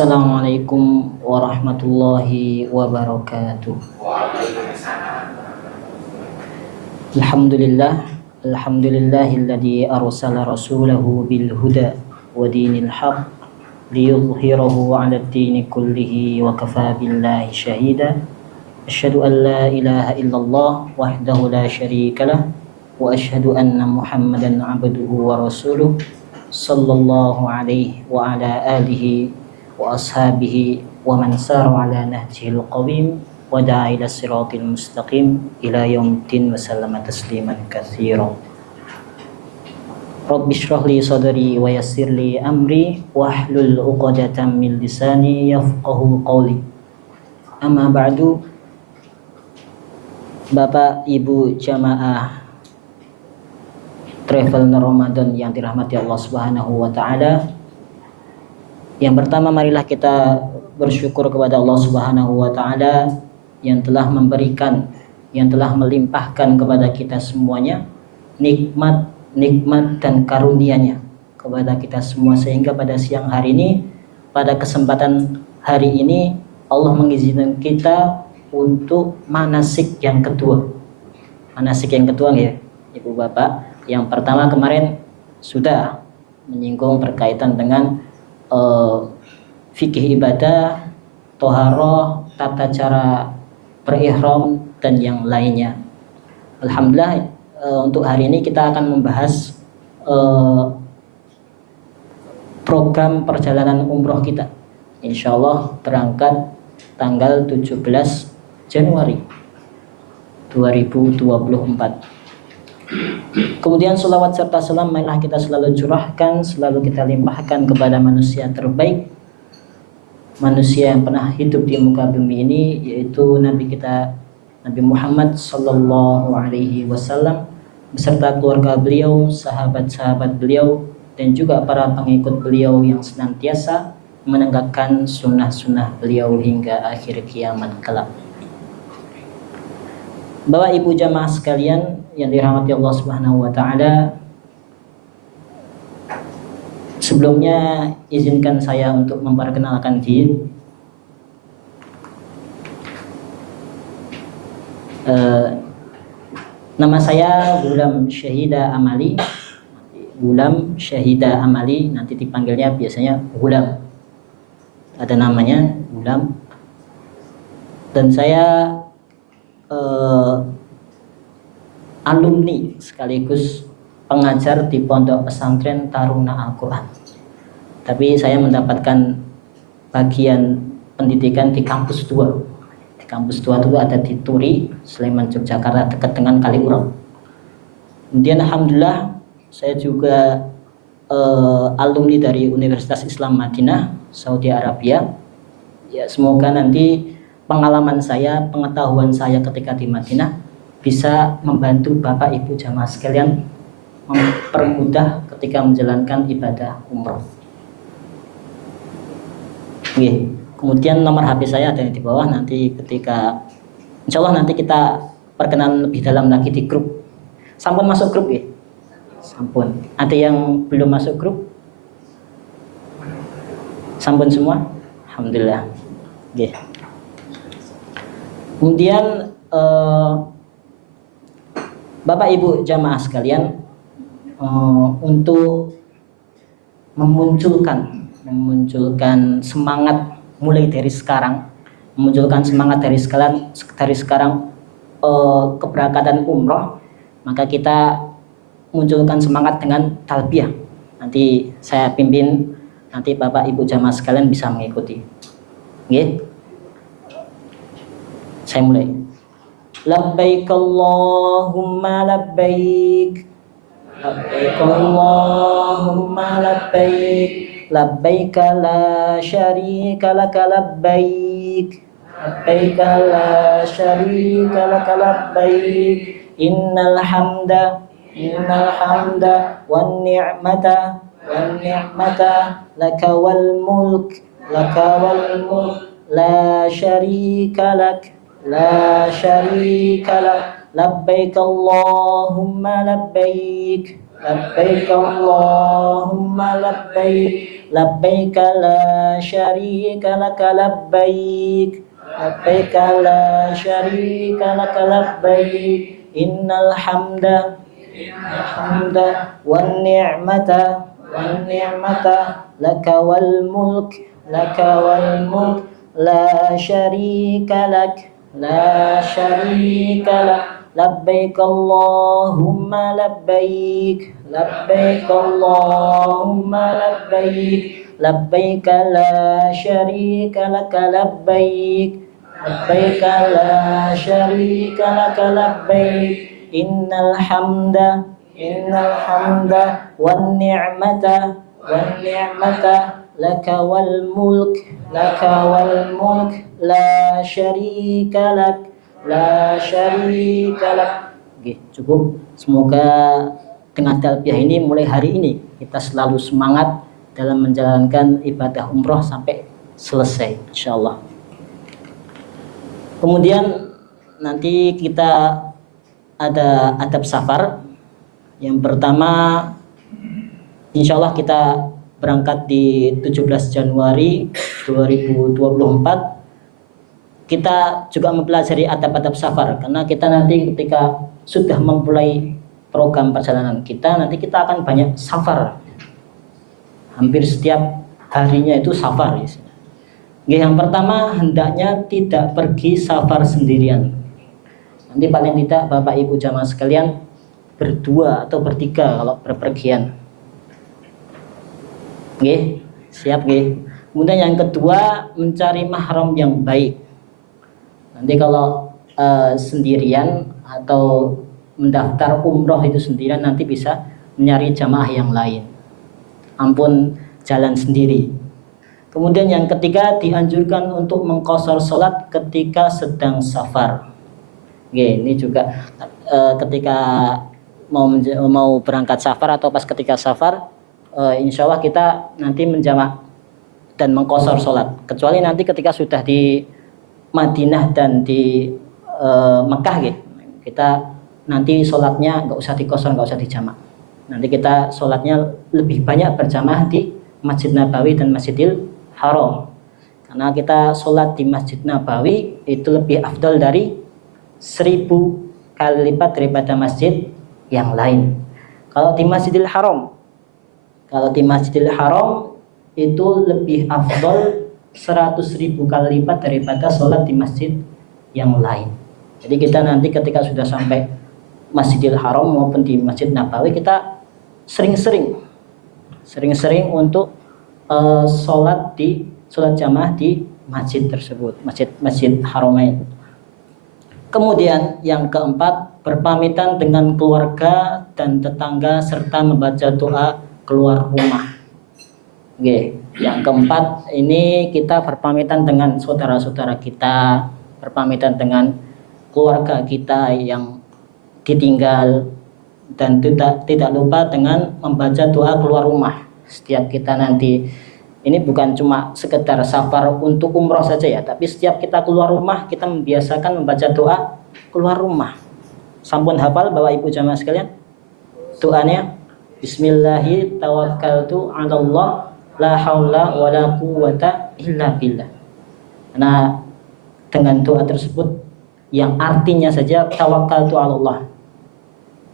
Assalamualaikum warahmatullahi wabarakatuh. Alhamdulillahilladzi arsala rasulahu bil huda wa dinil haq liyudhhirahu 'alad dini kullihi wa kafaa billahi shahida. Asyhadu an la ilaha illallah wahdahu la syarika lah wa asyhadu anna Muhammadan 'abduhu wa rasuluh sallallahu alaihi wa ala alihi wa ashabihi wa man sara ala nahjihil qawim wa da'a ila siratil mustaqim ila yaumiddin wa sallama tasliman katsiran. Rabbi shrah li sadri wa yassir li amri wahlul 'uqdatam min lisani yafqahu qawli. Amma ba'du. Bapak Ibu jamaah Travel Ramadan yang dirahmati Allah Subhanahu wa taala. Yang pertama, marilah kita bersyukur kepada Allah Subhanahu wa taala yang telah memberikan, yang telah melimpahkan kepada kita semuanya nikmat dan karunia-Nya kepada kita semua, sehingga pada siang hari ini, pada kesempatan hari ini, Allah mengizinkan kita untuk manasik yang kedua. Manasik yang kedua ya, Ibu Bapak. Yang pertama kemarin sudah menyinggung berkaitan dengan fikih ibadah, toharoh, tata cara berihram dan yang lainnya. Alhamdulillah, untuk hari ini kita akan membahas program perjalanan umroh kita. Insya Allah berangkat tanggal 17 Januari 2024. Kemudian sholawat serta salam marilah kita selalu curahkan, selalu kita limpahkan kepada manusia terbaik, manusia yang pernah hidup di muka bumi ini, yaitu Nabi kita Nabi Muhammad sallallahu alaihi wasallam beserta keluarga beliau, sahabat-sahabat beliau, dan juga para pengikut beliau yang senantiasa menegakkan sunnah-sunnah beliau hingga akhir kiamat kelak. Bapak Ibu jamaah sekalian yang dirahmati Allah Subhanahu wa taala, sebelumnya izinkan saya untuk memperkenalkan diri. Nama saya Gulam Syahida Amali. Gulam Syahida Amali, nanti dipanggilnya biasanya Gulam. Ada namanya Gulam. Dan saya alumni sekaligus pengajar di Pondok Pesantren Taruna Al-Quran. Tapi saya mendapatkan bagian pendidikan di kampus 2. Di kampus 2 itu ada di Turi, Sleman, Yogyakarta, dekat dengan Kaliurang. Kemudian alhamdulillah saya juga alumni dari Universitas Islam Madinah, Saudi Arabia. Ya, semoga nanti pengalaman saya, pengetahuan saya ketika di Madinah bisa membantu Bapak Ibu jamaah sekalian mempermudah ketika menjalankan ibadah umroh. Oke. Kemudian nomor HP saya ada di bawah, nanti ketika insya Allah nanti kita perkenalan lebih dalam lagi di grup. Sampun masuk grup ya? Sampun. Ada yang belum masuk grup? Sampun semua? Alhamdulillah. Oke. Kemudian Bapak Ibu jamaah sekalian, untuk memunculkan semangat mulai dari sekarang, keberangkatan umroh, maka kita munculkan semangat dengan talbiyah. Nanti saya pimpin, nanti Bapak Ibu jamaah sekalian bisa mengikuti. Oke? Saya mulai. Labbaik Allahumma labbaik, labbaik Allahumma labbaik, labbaik la syarika laka labbaik, labbaik la syarika laka labbaik, innal hamda innal hamda wan ni'mata laka wal mulk la syarika lak labbaik Allahumma labbaik Allahumma labbaik la syarika lak labbaik innal hamda wan ni'mata laka wal mulk la syarika lak labbaik Allahumma labbaik labbaik la syarika lak labbaik la syarika lak labbaik innal hamda wan ni'mata laka wal mulk la syarika lak Oke, cukup. Semoga dengan talbiyah ini mulai hari ini kita selalu semangat dalam menjalankan ibadah umroh sampai selesai insyaallah. Kemudian nanti kita ada adab safar. Yang pertama, insya Allah kita berangkat di 17 Januari 2024. Kita juga mempelajari adab-adab safar, karena kita nanti ketika sudah memulai program perjalanan kita, nanti kita akan banyak safar. Hampir setiap harinya itu safar. Yang pertama, hendaknya tidak pergi safar sendirian. Nanti paling tidak Bapak Ibu jamaah sekalian berdua atau bertiga kalau berpergian. Oke, siap nggih. Kemudian yang kedua, mencari mahram yang baik. Nanti kalau sendirian atau mendaftar umroh itu sendirian, nanti bisa mencari jamaah yang lain. Ampun jalan sendiri. Kemudian yang ketiga, dianjurkan untuk mengqashar sholat ketika sedang safar. Oke, ini juga ketika mau berangkat safar atau pas ketika safar, insya Allah kita nanti menjamak dan mengqashar sholat. Kecuali nanti ketika sudah di Madinah dan di Mekah, kita nanti sholatnya nggak usah dikosor, nggak usah dijamak. Nanti kita sholatnya lebih banyak berjamaah di Masjid Nabawi dan Masjidil Haram. Karena kita sholat di Masjid Nabawi itu lebih afdal dari 1000 kali lipat daripada masjid yang lain. Kalau di Masjidil Haram itu lebih afdal 100.000 kali lipat daripada sholat di masjid yang lain. Jadi kita nanti ketika sudah sampai Masjidil Haram maupun di Masjid Nabawi, kita sering-sering untuk sholat jamaah di masjid tersebut, masjid Haramain. Kemudian yang keempat, berpamitan dengan keluarga dan tetangga serta membaca doa keluar rumah. Oke, yang keempat ini kita berpamitan dengan saudara-saudara kita, berpamitan dengan keluarga kita yang ditinggal, dan tidak lupa dengan membaca doa keluar rumah. Setiap kita nanti, ini bukan cuma sekedar safar untuk umroh saja ya, tapi setiap kita keluar rumah kita membiasakan membaca doa keluar rumah. Sampun hafal Bapak Ibu jamaah sekalian doanya? Bismillahi tawakkaltu 'alallah la haula wala quwwata illa billah. Nah, dengan doa tersebut yang artinya saja tawakkaltu 'alallah,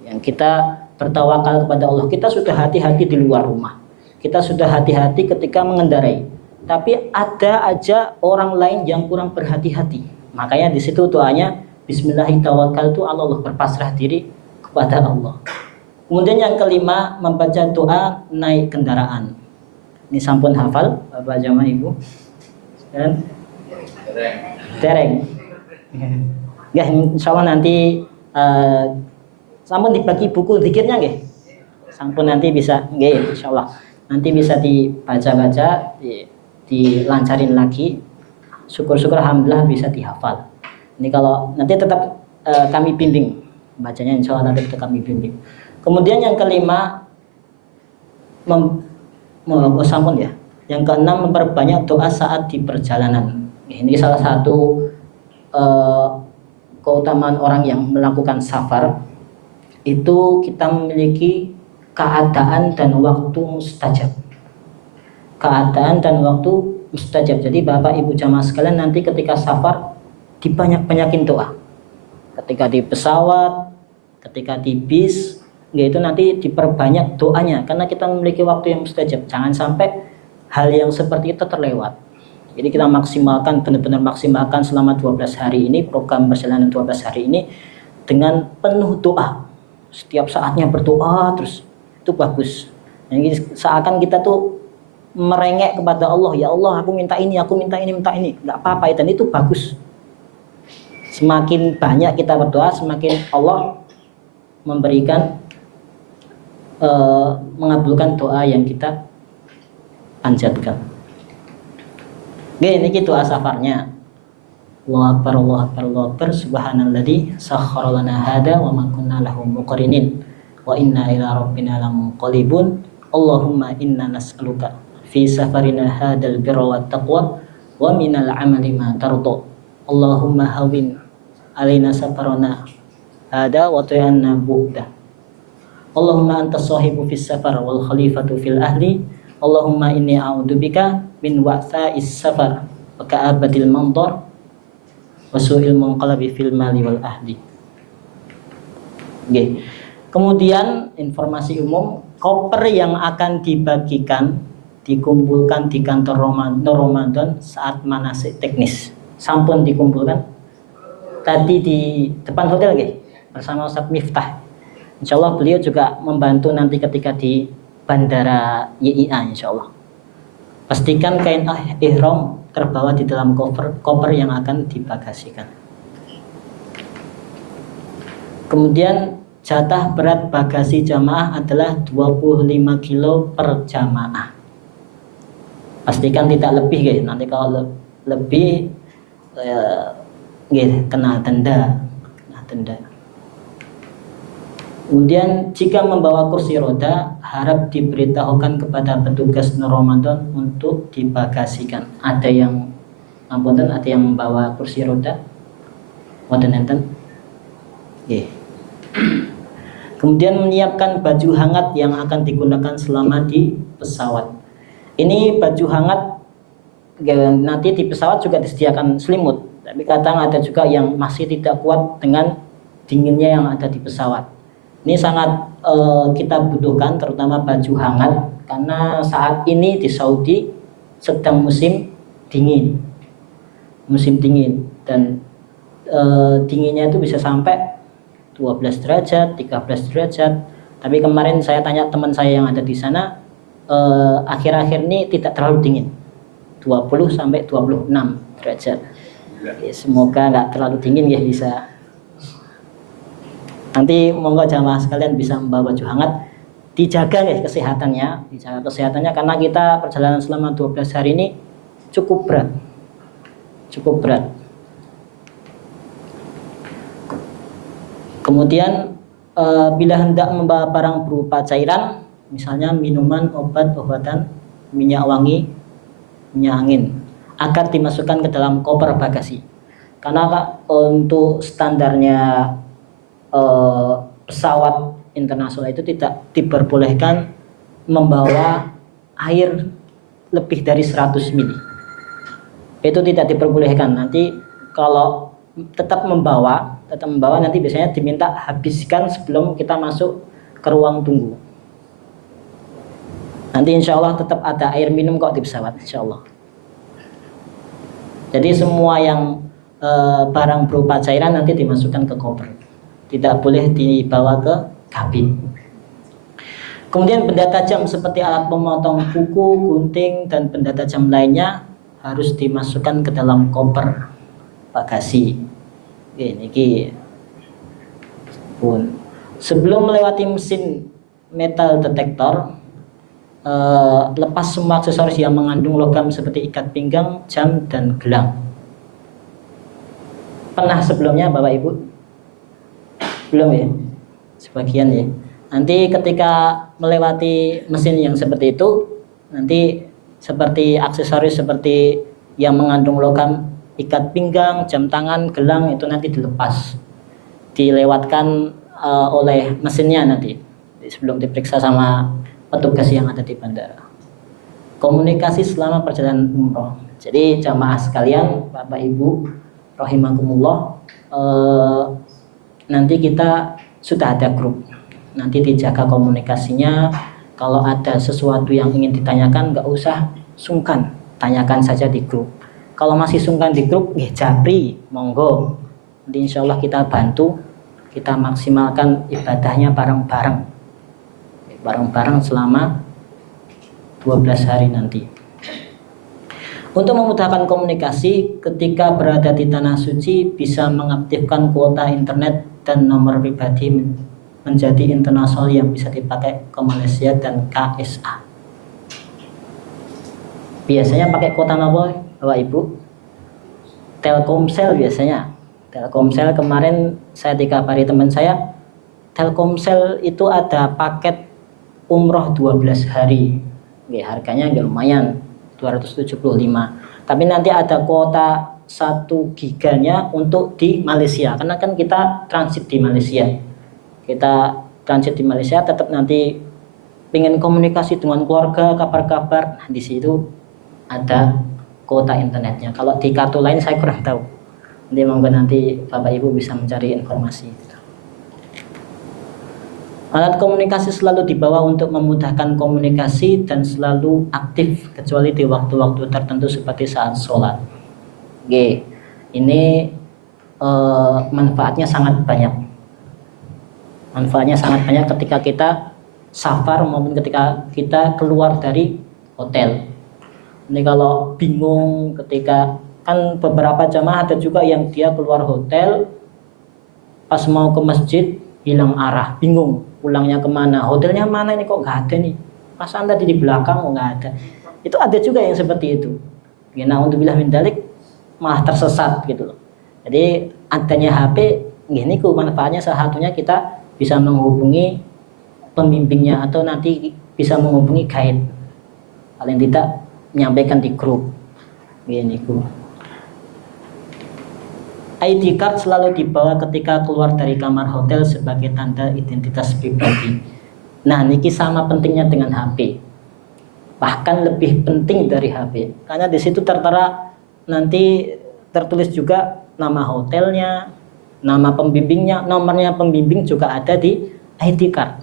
yang kita bertawakal kepada Allah. Kita sudah hati-hati di luar rumah, kita sudah hati-hati ketika mengendarai, tapi ada aja orang lain yang kurang berhati-hati. Makanya di situ doanya Bismillahi tawakkaltu 'alallah, berpasrah diri kepada Allah. Kemudian yang kelima, membaca doa naik kendaraan. Ini sampun hafal Bapak jamaah Ibu dan dereng. Ya, insya Allah nanti sampun dibagi buku zikirnya nggih. Sampun nanti bisa nggih, insya Allah nanti bisa dibaca-baca, dilancarin lagi. Syukur-syukur alhamdulillah bisa dihafal. Ini kalau nanti tetap kami bimbing bacanya, insya Allah nanti tetap kami bimbing. Kemudian yang kelima, sampun ya. Yang keenam, memperbanyak doa saat di perjalanan. Ini salah satu keutamaan orang yang melakukan safar, itu kita memiliki keadaan dan waktu mustajab. Keadaan dan waktu mustajab. Jadi Bapak Ibu jamaah sekalian, nanti ketika safar dibanyak-banyakin doa. Ketika di pesawat, ketika di bis, yaitu nanti diperbanyak doanya karena kita memiliki waktu yang mustajab. Jangan sampai hal yang seperti itu terlewat. Jadi kita maksimalkan, benar-benar maksimalkan selama 12 hari ini, program perjalanan 12 hari ini dengan penuh doa. Setiap saatnya berdoa terus, itu bagus. Jadi seakan kita tuh merengek kepada Allah, ya Allah aku minta ini, minta ini. Enggak apa-apa, dan itu bagus. Semakin banyak kita berdoa, semakin Allah memberikan mengabulkan doa yang kita panjatkan. Oke, ini doa safarnya. Allahu Akbar, Allahu Akbar, Allahu Akbar, subhanalladzi sakhkhara lana hada wa ma kunna lahu muqrinin wa inna ila rabbina lamunqalibun. Allahumma inna nas'aluka fi safarina hadal birra wat taqwa wa minal amali ma tarda. Allahumma hawwin alaina safarana hada wa ta'anna bu'da. Allahumma anta sahibu fis safar wal khalifatu fil ahli. Allahumma inni a'udzubika min wa'tha'is safar wa ka'abatil mandar wa su'il munqalabi fil mali wal ahli. Okay. Kemudian informasi umum, koper yang akan dibagikan dikumpulkan di kantor Ramadan saat manasik teknis. Sampun dikumpulkan tadi di depan hotel bersama Ustaz Miftah. Insyaallah beliau juga membantu nanti ketika di Bandara YIA insyaallah. Pastikan kain ihram terbawa di dalam koper yang akan dibagasikan. Kemudian jatah berat bagasi jamaah adalah 25 kilo per jamaah. Pastikan tidak lebih nanti kalau lebih kena denda. Kemudian jika membawa kursi roda, harap diberitahukan kepada petugas Nur Ramadan untuk dibagasikan. Ada yang membawa kursi roda? Wonten enten? Nggih. Kemudian menyiapkan baju hangat yang akan digunakan selama di pesawat. Ini baju hangat nanti di pesawat juga disediakan selimut. Tapi kadang ada juga yang masih tidak kuat dengan dinginnya yang ada di pesawat. Ini sangat kita butuhkan, terutama baju hangat, karena saat ini di Saudi sedang musim dingin, dan dinginnya itu bisa sampai 12 derajat, 13 derajat. Tapi kemarin saya tanya teman saya yang ada di sana, akhir-akhir ini tidak terlalu dingin, 20 sampai 26 derajat. Ya, semoga nggak terlalu dingin bisa. Nanti monggo jamaah sekalian bisa membawa baju hangat, dijaga kesehatannya karena kita perjalanan selama 12 hari ini cukup berat. Kemudian bila hendak membawa barang berupa cairan, misalnya minuman, obat-obatan, minyak wangi, minyak angin, akan dimasukkan ke dalam koper bagasi. Karena untuk standarnya pesawat internasional itu tidak diperbolehkan membawa air lebih dari 100 ml. Itu tidak diperbolehkan. Nanti kalau tetap membawa nanti biasanya diminta habiskan sebelum kita masuk ke ruang tunggu. Nanti insya Allah tetap ada air minum kok di pesawat, insya Allah. Jadi semua yang barang berupa cairan nanti dimasukkan ke koper, tidak boleh dibawa ke kabin. Kemudian benda tajam seperti alat pemotong kuku, gunting, dan benda tajam lainnya harus dimasukkan ke dalam koper bagasi. Ini pun sebelum melewati mesin metal detektor, lepas semua aksesoris yang mengandung logam seperti ikat pinggang, jam, dan gelang. Pernah sebelumnya Bapak Ibu? Belum ya? Sebagian ya. Nanti ketika melewati mesin yang seperti itu, nanti seperti aksesoris seperti yang mengandung logam, ikat pinggang, jam tangan, gelang itu nanti dilepas, dilewatkan oleh mesinnya nanti sebelum diperiksa sama petugas yang ada di bandara. Komunikasi selama perjalanan umroh. Jadi jamaah sekalian, Bapak Ibu rahimakumullah, nanti kita sudah ada grup. Nanti dijaga komunikasinya. Kalau ada sesuatu yang ingin ditanyakan, nggak usah sungkan, tanyakan saja di grup. Kalau masih sungkan di grup, japri, monggo. Nanti insya Allah kita bantu, kita maksimalkan ibadahnya bareng-bareng selama 12 hari nanti. Untuk memudahkan komunikasi ketika berada di tanah suci, bisa mengaktifkan kuota internet dan nomor pribadi menjadi internasional yang bisa dipakai ke Malaysia dan KSA. Biasanya pakai kuota apa, Bapak Ibu? Telkomsel biasanya. Telkomsel kemarin saya dikabari teman saya, Telkomsel itu ada paket umroh 12 hari. Harganya lumayan, 275. Tapi nanti ada kuota 1 giganya untuk di Malaysia. Karena kan kita transit di Malaysia. Kita transit di Malaysia, tetap nanti pengen komunikasi dengan keluarga, kabar-kabar. Nah, di situ ada kuota internetnya. Kalau di kartu lain saya kurang tahu. Nanti monggo nanti Bapak Ibu bisa mencari informasi. Alat komunikasi selalu dibawa untuk memudahkan komunikasi dan selalu aktif kecuali di waktu-waktu tertentu seperti saat sholat. Ini manfaatnya sangat banyak. Manfaatnya sangat banyak ketika kita safar maupun ketika kita keluar dari hotel. Ini kalau bingung ketika, kan beberapa jamaah ada juga yang dia keluar hotel, pas mau ke masjid hilang arah, bingung pulangnya kemana, hotelnya mana ini kok nggak ada nih, perasaan tadi di belakang kok nggak ada. Itu ada juga yang seperti itu. Nah, untuk bilah min dalik malah tersesat gitu loh. Jadi adanya HP ini manfaatnya salah satunya kita bisa menghubungi pembimbingnya atau nanti bisa menghubungi guide, paling tidak menyampaikan di grup. ID card selalu dibawa ketika keluar dari kamar hotel sebagai tanda identitas pribadi. Nah, niki sama pentingnya dengan HP. Bahkan lebih penting dari HP. Karena di situ tertera nanti tertulis juga nama hotelnya, nama pembimbingnya, nomornya pembimbing juga ada di ID card.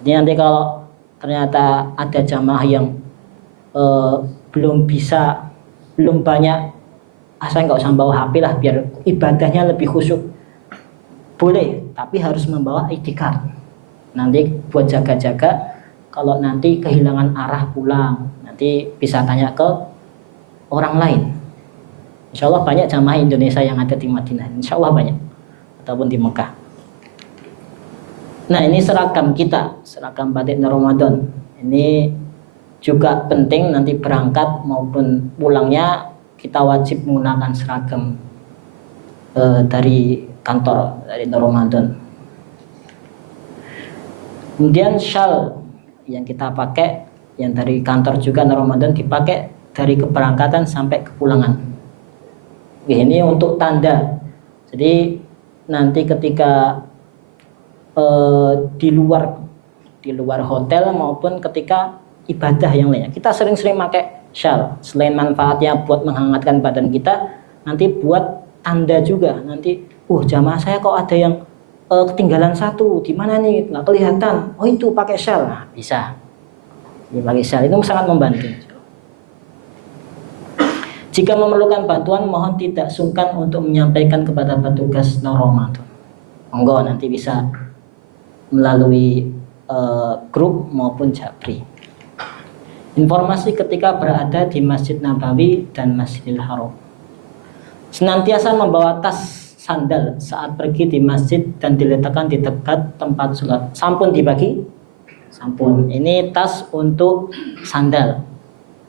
Jadi nanti kalau ternyata ada jamaah yang belum banyak, saya nggak usah bawa HP lah biar ibadahnya lebih khusyuk, boleh, tapi harus membawa ID card nanti buat jaga-jaga. Kalau nanti kehilangan arah pulang, nanti bisa tanya ke orang lain. Insya Allah banyak jamaah Indonesia yang ada di Madinah, insya Allah banyak, ataupun di Mekah. Nah, ini seragam kita, seragam batik Ramadan. Ini juga penting, nanti berangkat maupun pulangnya kita wajib menggunakan seragam dari kantor, dari Ramadan. Kemudian syal yang kita pakai, yang dari kantor juga Ramadan dipakai dari keberangkatan sampai kepulangan. Ini untuk tanda. Jadi nanti ketika di luar hotel maupun ketika ibadah yang lainnya, kita sering-sering pakai syal. Selain manfaatnya buat menghangatkan badan kita, nanti buat tanda juga. Nanti, jamaah saya kok ada yang ketinggalan satu, di mana nih? Nggak kelihatan. Oh, itu pakai syal. Nah, bisa. Ini pakai syal itu sangat membantu. Jika memerlukan bantuan, mohon tidak sungkan untuk menyampaikan kepada petugas Ramadan. Monggo nanti bisa melalui grup maupun japri. Informasi ketika berada di Masjid Nabawi dan Masjidil Haram. Senantiasa membawa tas sandal saat pergi di masjid dan diletakkan di dekat tempat sholat. Sampun dibagi? Sampun. Ini tas untuk sandal.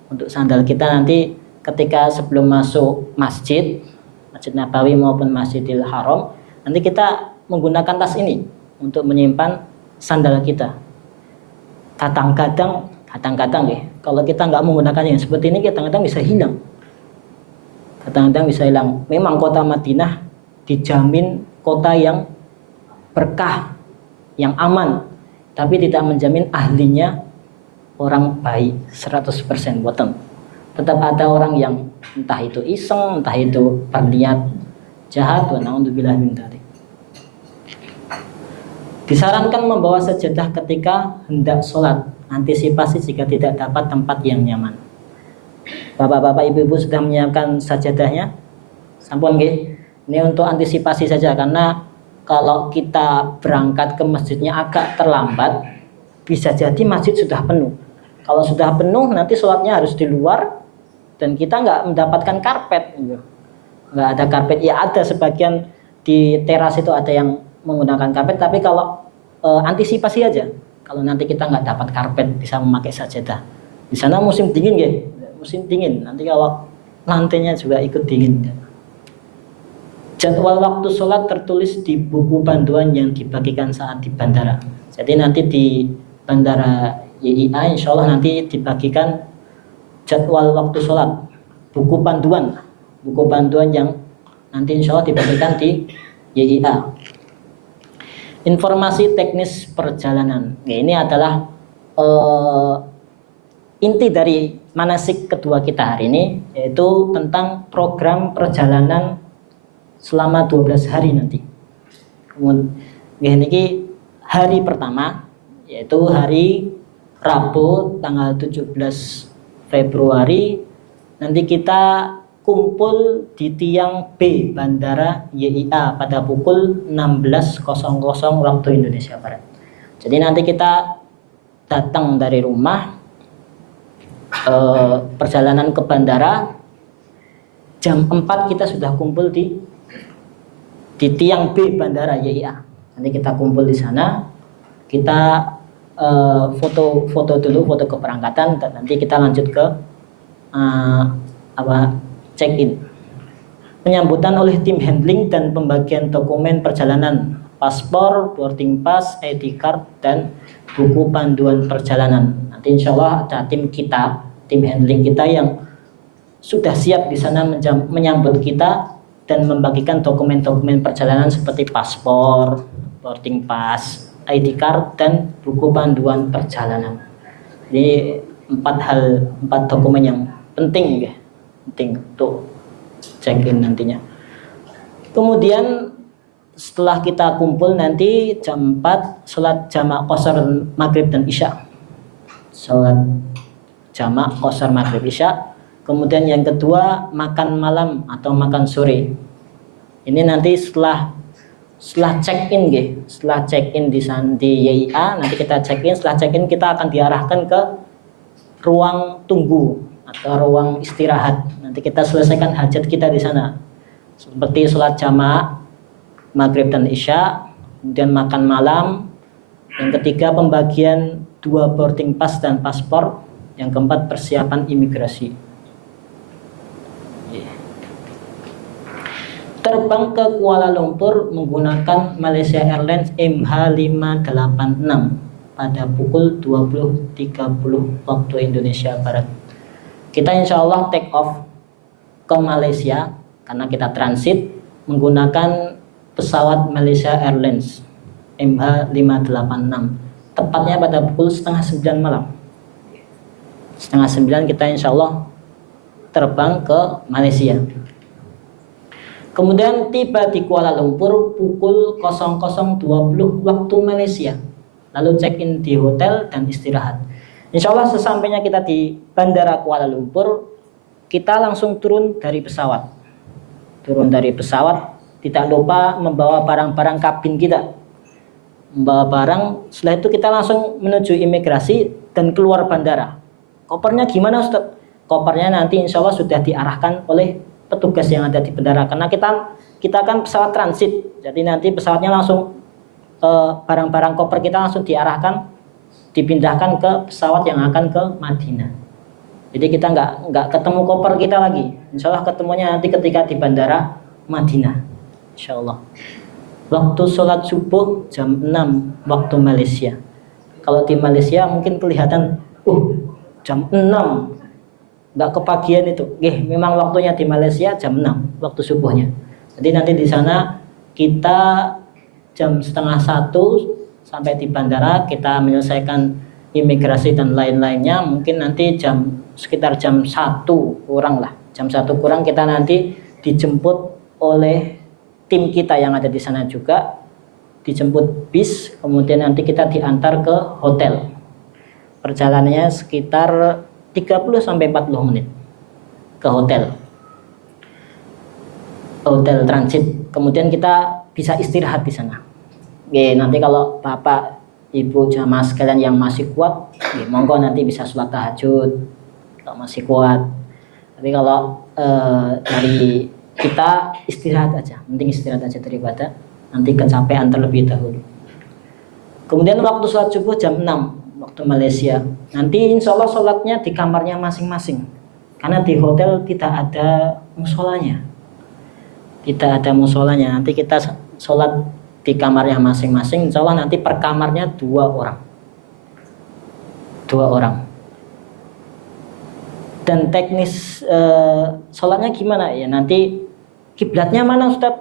Untuk sandal kita nanti ketika sebelum masuk Masjid Nabawi maupun Masjidil Haram, nanti kita menggunakan tas ini untuk menyimpan sandal kita. Kadang-kadang ya, kalau kita nggak menggunakan yang seperti ini, kadang-kadang bisa hilang. Memang kota Madinah dijamin kota yang berkah, yang aman, tapi tidak menjamin ahlinya orang baik 100% boten. Tetap ada orang yang entah itu iseng, entah itu berniat jahat, wa na'udzubillah min dzalik. Disarankan membawa sajadah ketika hendak sholat, antisipasi jika tidak dapat tempat yang nyaman. Bapak-bapak, ibu-ibu sudah menyiapkan sajadahnya? Sampun nggih. Ini untuk antisipasi saja, karena kalau kita berangkat ke masjidnya agak terlambat, bisa jadi masjid sudah penuh. Kalau sudah penuh, nanti sholatnya harus di luar, dan kita nggak mendapatkan karpet. Nggak ada karpet. Ya ada sebagian di teras itu ada yang menggunakan karpet, tapi kalau antisipasi aja. Kalau nanti kita nggak dapat karpet, bisa memakai sajadah. Di sana musim dingin ya, musim dingin. Nanti kalau lantainya juga ikut dingin. Jadwal waktu sholat tertulis di buku panduan yang dibagikan saat di bandara. Jadi nanti di bandara YIA insya Allah nanti dibagikan jadwal waktu sholat, buku panduan yang nanti insya Allah dibagikan di YIA. Informasi teknis perjalanan. Ya, ini adalah inti dari manasik kedua kita hari ini, yaitu tentang program perjalanan selama 12 hari nanti. Kemudian ini hari pertama, yaitu hari Rabu tanggal 17 Februari. Nanti kita kumpul di tiang B Bandara YIA pada pukul 16.00 waktu Indonesia Barat. Jadi nanti kita datang dari rumah, perjalanan ke bandara, jam 4 kita sudah kumpul di tiang B Bandara YIA. Nanti kita kumpul di sana, kita foto dulu, foto keberangkatan, dan nanti kita lanjut ke check-in. Penyambutan oleh tim handling dan pembagian dokumen perjalanan, paspor, boarding pass, ID card, dan buku panduan perjalanan. Nanti insya Allah ada tim handling kita yang sudah siap di sana menyambut kita dan membagikan dokumen-dokumen perjalanan seperti paspor, boarding pass, ID card, dan buku panduan perjalanan. Jadi 4 dokumen yang penting untuk check-in nantinya. Kemudian setelah kita kumpul nanti jam 4 sholat jamak qashar maghrib dan isya. Sholat jamak qashar maghrib isya. Kemudian yang kedua makan malam atau makan sore. Ini nanti setelah check-in setelah check-in di YIA, nanti kita check-in. Setelah check-in kita akan diarahkan ke ruang tunggu atau ruang istirahat. Nanti kita selesaikan hajat kita di sana, seperti sholat jamaah maghrib dan isya, kemudian makan malam, yang ketiga pembagian 2 boarding pass dan paspor, yang keempat persiapan imigrasi. Terbang ke Kuala Lumpur menggunakan Malaysia Airlines MH586 pada pukul 20.30 waktu Indonesia Barat. Kita insya Allah take off ke Malaysia karena kita transit menggunakan pesawat Malaysia Airlines MH586. Tepatnya pada pukul 8:30 malam. 8:30 kita insya Allah terbang ke Malaysia. Kemudian tiba di Kuala Lumpur pukul 00.20 waktu Malaysia. Lalu check-in di hotel dan istirahat. Insya Allah sesampainya kita di Bandara Kuala Lumpur, kita langsung turun dari pesawat. Tidak lupa membawa barang-barang kabin kita. Membawa barang, setelah itu kita langsung menuju imigrasi dan keluar bandara. Kopernya gimana Ustaz? Kopernya nanti insya Allah sudah diarahkan oleh petugas yang ada di bandara. Karena kita kan pesawat transit, jadi nanti pesawatnya langsung barang-barang koper kita langsung dipindahkan ke pesawat yang akan ke Madinah. Jadi kita nggak ketemu koper kita lagi. Insya Allah ketemunya nanti ketika di bandara Madinah. Insya Allah. Waktu sholat subuh jam 6 waktu Malaysia. Kalau di Malaysia mungkin kelihatan, jam 6, nggak kepagian itu. Memang waktunya di Malaysia jam 6 waktu subuhnya. Jadi nanti di sana kita jam setengah 1 sampai di bandara, kita menyelesaikan imigrasi dan lain-lainnya. Mungkin nanti sekitar jam 1 kurang lah. Jam 1 kurang kita nanti dijemput oleh tim kita yang ada di sana juga, dijemput bis, kemudian nanti kita diantar ke hotel. Perjalanannya sekitar 30 sampai 40 menit ke hotel transit. Kemudian kita bisa istirahat di sana. Nanti kalau Bapak Ibu jamaah sekalian yang masih kuat, monggo nanti bisa sholat tahajud kalau masih kuat. Tapi kalau dari kita istirahat aja, penting istirahat aja daripada nanti kecapean terlebih dahulu. Kemudian waktu sholat subuh jam 6 waktu Malaysia. Nanti insya Allah sholatnya di kamarnya masing-masing, karena di hotel tidak ada musolanya. Nanti kita sholat di kamarnya masing-masing. Insya Allah nanti per kamarnya 2 orang. Dan teknis sholatnya gimana ya, nanti kiblatnya mana Ustaz?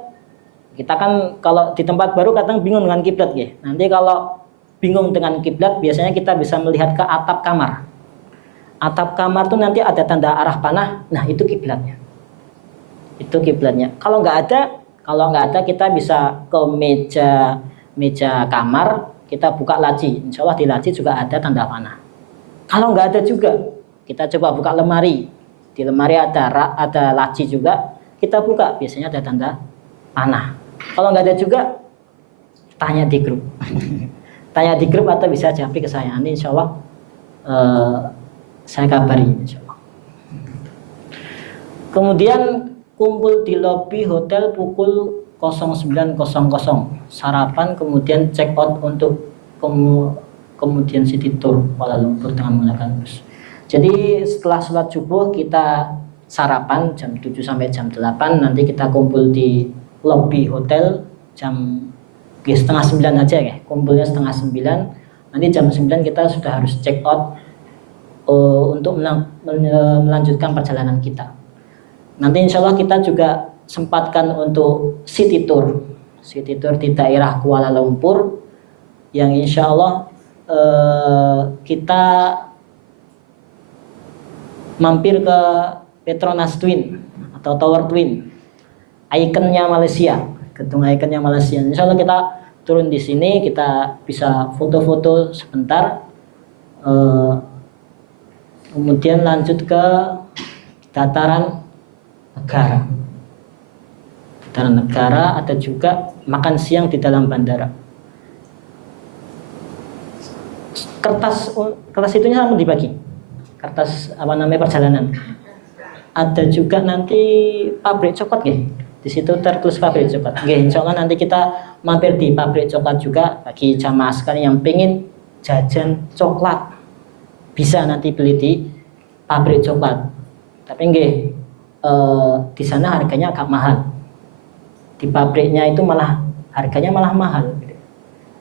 Kita kan kalau di tempat baru kadang bingung dengan kiblat ya. Nanti kalau bingung dengan kiblat, biasanya kita bisa melihat ke atap kamar. Atap kamar tuh nanti ada tanda arah panah. Nah, itu kiblatnya. Kalau nggak ada kita bisa ke meja kamar, kita buka laci. Insya Allah di laci juga ada tanda panah. Kalau nggak ada juga, kita coba buka lemari. Di lemari ada laci juga. Kita buka, biasanya ada tanda panah. Kalau nggak ada juga, tanya di grup. Tanya di grup atau bisa japri ke saya. Nanti insya Allah saya kabari. Insya Allah. Kemudian kumpul di lobi hotel pukul 09.00. Sarapan, kemudian check out untuk kemudian city tour Kuala Lumpur dengan menggunakan bus. Jadi setelah sholat subuh kita sarapan jam 7 sampai jam 8, nanti kita kumpul di lobi hotel jam setengah 9 aja ya, kumpulnya setengah 9. Nanti jam 9 kita sudah harus check out untuk melanjutkan perjalanan kita. Nanti insya Allah kita juga sempatkan untuk city tour di daerah Kuala Lumpur, yang insya Allah kita mampir ke Petronas Twin atau Tower Twin, ikonnya Malaysia, gedung ikonnya Malaysia. Insya Allah kita turun di sini, kita bisa foto-foto sebentar, kemudian lanjut ke dataran negara. Ada juga makan siang di dalam bandara. Kertas itunya sama dibagi, kertas perjalanan. Ada juga nanti pabrik coklat ya. Di situ tertulis pabrik coklat. Insya Allah nanti kita mampir di pabrik coklat juga. Bagi jamaah sekalian yang pengen jajan coklat, bisa nanti beli di pabrik coklat. Tapi di sana harganya agak mahal. Di pabriknya itu harganya malah mahal,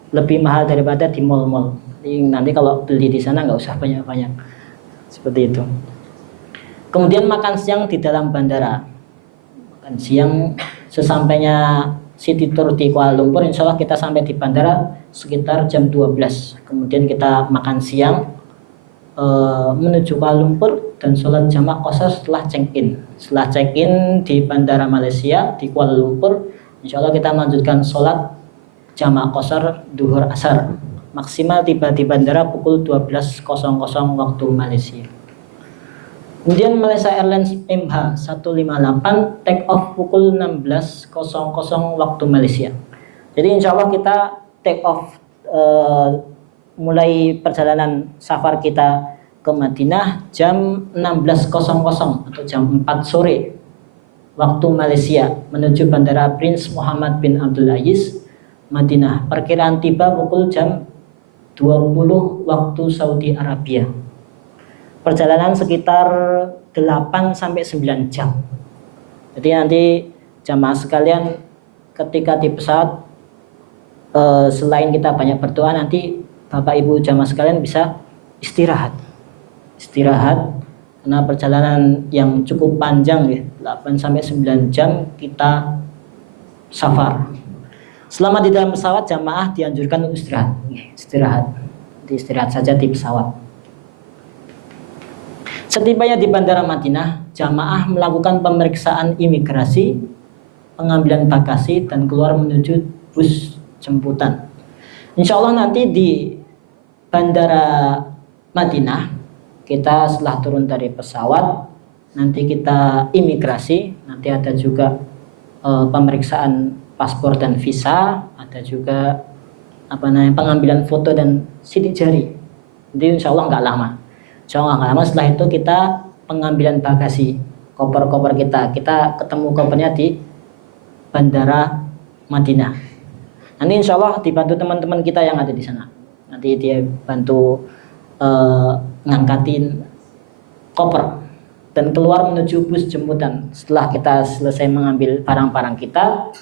lebih mahal daripada di mall-mall. Nanti kalau beli di sana nggak usah banyak-banyak, seperti itu. Kemudian makan siang di dalam bandara. Makan siang sesampainya city tour di Kuala Lumpur, insya Allah kita sampai di bandara sekitar jam 12. Kemudian kita makan siang, menuju Kuala Lumpur dan sholat jamaah qashar setelah check-in. Setelah check-in di Bandara Malaysia di Kuala Lumpur, insya Allah kita melanjutkan sholat jamaah qashar duhur asar. Maksimal tiba di bandara pukul 12.00 waktu Malaysia. Kemudian Malaysia Airlines MH158 take off pukul 16.00 waktu Malaysia. Jadi insya Allah kita take off, mulai perjalanan safar kita ke Madinah jam 16.00 atau jam 4 sore waktu Malaysia, menuju Bandara Prince Muhammad bin Abdul Aziz, Madinah. Perkiraan tiba pukul jam 20 waktu Saudi Arabia. Perjalanan sekitar 8 sampai 9 jam. Jadi nanti jamaah sekalian ketika di pesawat selain kita banyak berdoa, nanti Bapak Ibu jamaah sekalian bisa istirahat karena perjalanan yang cukup panjang ya, 8 sampai 9 jam kita safar. Selama di dalam pesawat jamaah dianjurkan untuk istirahat saja di pesawat. Setibanya di Bandara Madinah, jamaah melakukan pemeriksaan imigrasi, pengambilan bagasi, dan keluar menuju bus jemputan. Insya Allah nanti di Bandara Madinah, kita setelah turun dari pesawat, nanti kita imigrasi, nanti ada juga pemeriksaan paspor dan visa, ada juga pengambilan foto dan sidik jari. Jadi insya Allah nggak lama. Setelah itu kita pengambilan bagasi, koper-koper kita ketemu kopernya di Bandara Madinah. Nanti insya Allah dibantu teman-teman kita yang ada di sana. Nanti dia bantu ngangkatin koper dan keluar menuju bus jemputan. Setelah kita selesai mengambil barang-barang kita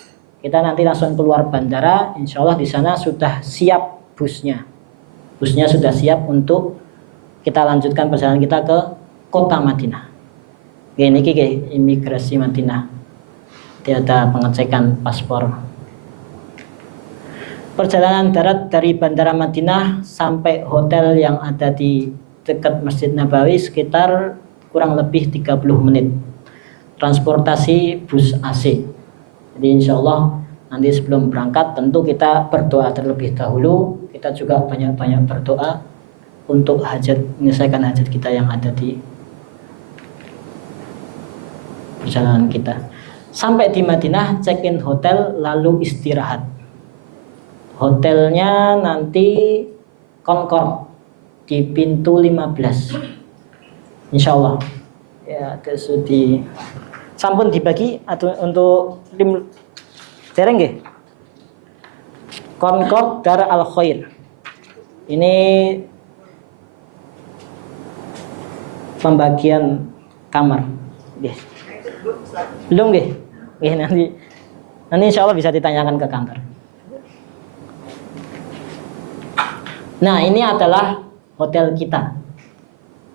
nanti langsung keluar bandara. Insya Allah di sana sudah siap busnya sudah siap untuk kita lanjutkan perjalanan kita ke kota Madinah. Ini imigrasi Madinah. Ada pengecekan paspor. Perjalanan darat dari Bandara Madinah sampai hotel yang ada di dekat Masjid Nabawi sekitar kurang lebih 30 menit. Transportasi bus AC. Jadi insya Allah nanti sebelum berangkat tentu kita berdoa terlebih dahulu. Kita juga banyak-banyak berdoa untuk menyelesaikan hajat kita yang ada di perjalanan kita. Sampai di Madinah, check-in hotel lalu istirahat. Hotelnya nanti Concord di pintu 15. Insya Allah. Ya, di sampun dibagi atau untuk tim dereng nggih. Concord Dar Al Khair. Ini pembagian kamar. Nggih. Belum nggih. Nanti insya Allah bisa ditanyakan ke kantor. Nah, ini adalah hotel kita.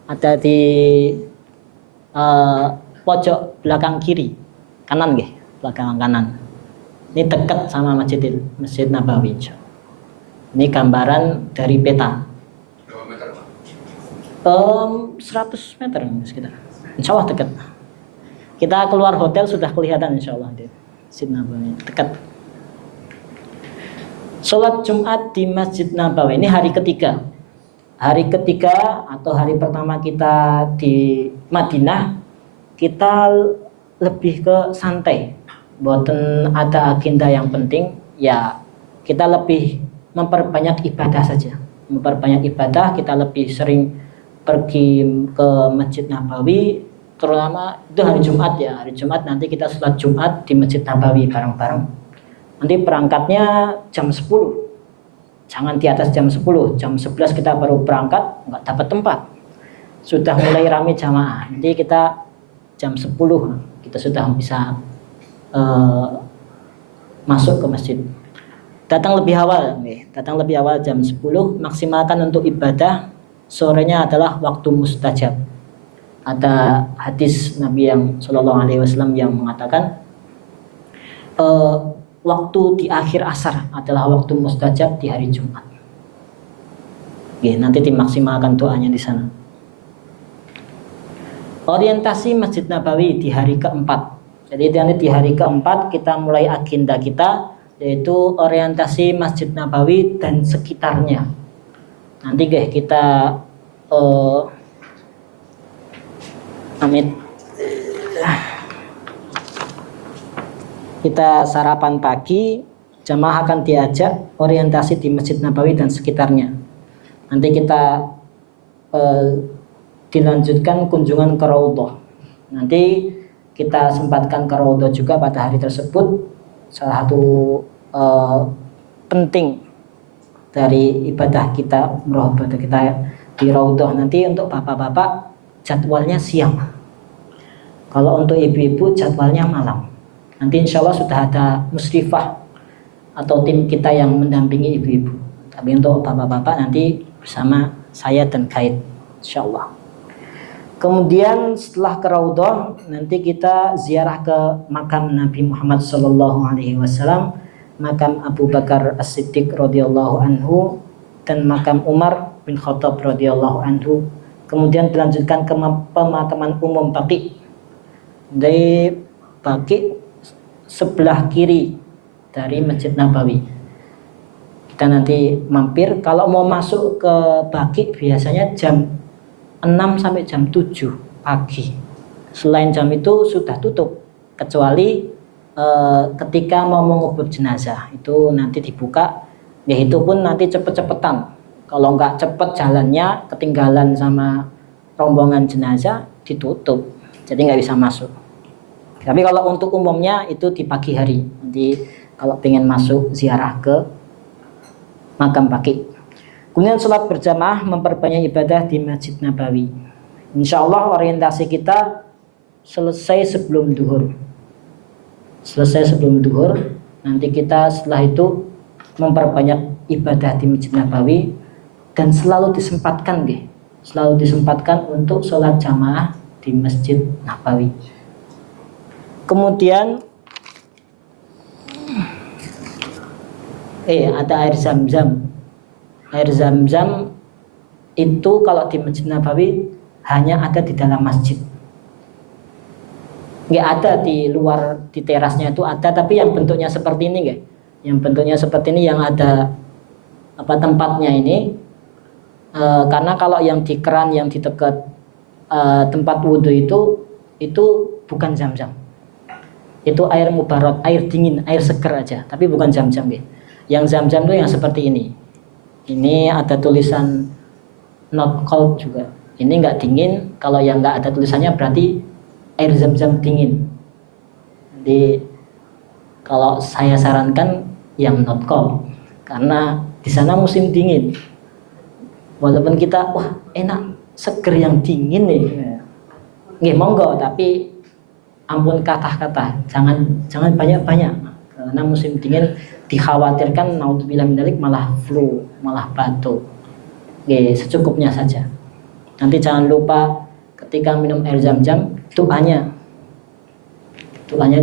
Ada di pojok belakang kiri, kanan nggih, belakang kanan. Ini dekat sama Masjid Nabawi. Ini gambaran dari peta. Berapa meter, Pak? 100 meter sekitar. Insya Allah dekat. Kita keluar hotel sudah kelihatan insya Allah di Masjid Nabawi, dekat. Sholat Jumat di Masjid Nabawi ini hari ketiga. Hari ketiga atau hari pertama kita di Madinah, kita lebih ke santai. Boten ada agenda yang penting, ya kita lebih memperbanyak ibadah saja. Memperbanyak ibadah, kita lebih sering pergi ke Masjid Nabawi, terutama itu hari Jumat ya. Hari Jumat nanti kita sholat Jumat di Masjid Nabawi bareng-bareng. Nanti berangkatnya jam 10. Jangan di atas jam 10. Jam 11 kita baru berangkat, nggak dapat tempat. Sudah mulai ramai jamaah. Nanti kita jam 10 kita sudah bisa masuk ke masjid. Datang lebih awal jam 10. Maksimalkan untuk ibadah. Sorenya adalah waktu mustajab. Ada hadis Nabi yang Shallallahu Alaihi Wasallam yang mengatakan waktu di akhir asar adalah waktu mustajab di hari Jumat. Nanti dimaksimalkan doanya di sana. Orientasi Masjid Nabawi di hari keempat. Jadi nanti di hari keempat kita mulai agenda kita, yaitu orientasi Masjid Nabawi dan sekitarnya. Nanti kita kita sarapan pagi, jamaah akan diajak orientasi di Masjid Nabawi dan sekitarnya. Nanti kita dilanjutkan kunjungan ke Raudhah. Nanti kita sempatkan ke Raudhah juga pada hari tersebut. Salah satu penting dari ibadah kita, umroh ibadah kita di Raudhah. Nanti untuk bapak-bapak jadwalnya siang. Kalau untuk ibu-ibu jadwalnya malam. Nanti insya Allah sudah ada musrifah atau tim kita yang mendampingi ibu-ibu. Tapi untuk bapak-bapak nanti bersama saya dan guide, insyaallah. Kemudian setelah ke Raudhah, nanti kita ziarah ke makam Nabi Muhammad SAW, makam Abu Bakar As-Siddiq radhiyallahu anhu, dan makam Umar bin Khattab radhiyallahu anhu. Kemudian dilanjutkan ke pemakaman umum Baqi. Dari Baqi sebelah kiri dari Masjid Nabawi. Kita nanti mampir. Kalau mau masuk ke Baqi biasanya jam 6 sampai jam 7 pagi. Selain jam itu sudah tutup, kecuali ketika mau mengubur jenazah itu nanti dibuka. Ya itu pun nanti cepet-cepetan. Kalau nggak cepet jalannya, ketinggalan sama rombongan jenazah, ditutup. Jadi nggak bisa masuk. Tapi kalau untuk umumnya itu di pagi hari. Nanti kalau pengen masuk ziarah ke makam Baqi. Kemudian sholat berjamaah, memperbanyak ibadah di Masjid Nabawi. Insya Allah orientasi kita selesai sebelum duhur. Selesai sebelum duhur. Nanti kita setelah itu memperbanyak ibadah di Masjid Nabawi dan selalu disempatkan untuk sholat jamaah di Masjid Nabawi. Kemudian ada air zam-zam. Air zam-zam itu kalau di Masjid Nabawi hanya ada di dalam masjid. Nggak ada di luar, di terasnya itu ada, tapi yang bentuknya seperti ini nggak? Yang bentuknya seperti ini yang ada tempatnya ini. Karena kalau yang di keran yang di dekat tempat wudhu itu bukan zam-zam. Itu air mubarak, air dingin, air seger aja, tapi bukan zam-zam ya. Yang zam-zam itu yang seperti ini. Ini ada tulisan not cold juga. Ini nggak dingin. Kalau yang nggak ada tulisannya berarti air zam-zam dingin. Jadi kalau saya sarankan yang not cold, karena di sana musim dingin. Walaupun kita enak seger yang dingin nih, nggih monggo, tapi ampun kata-kata, jangan banyak-banyak, karena musim dingin dikhawatirkan naudzubillah min dzalik malah flu, malah batuk. Nggih, secukupnya saja. Nanti jangan lupa ketika minum air zam-zam doanya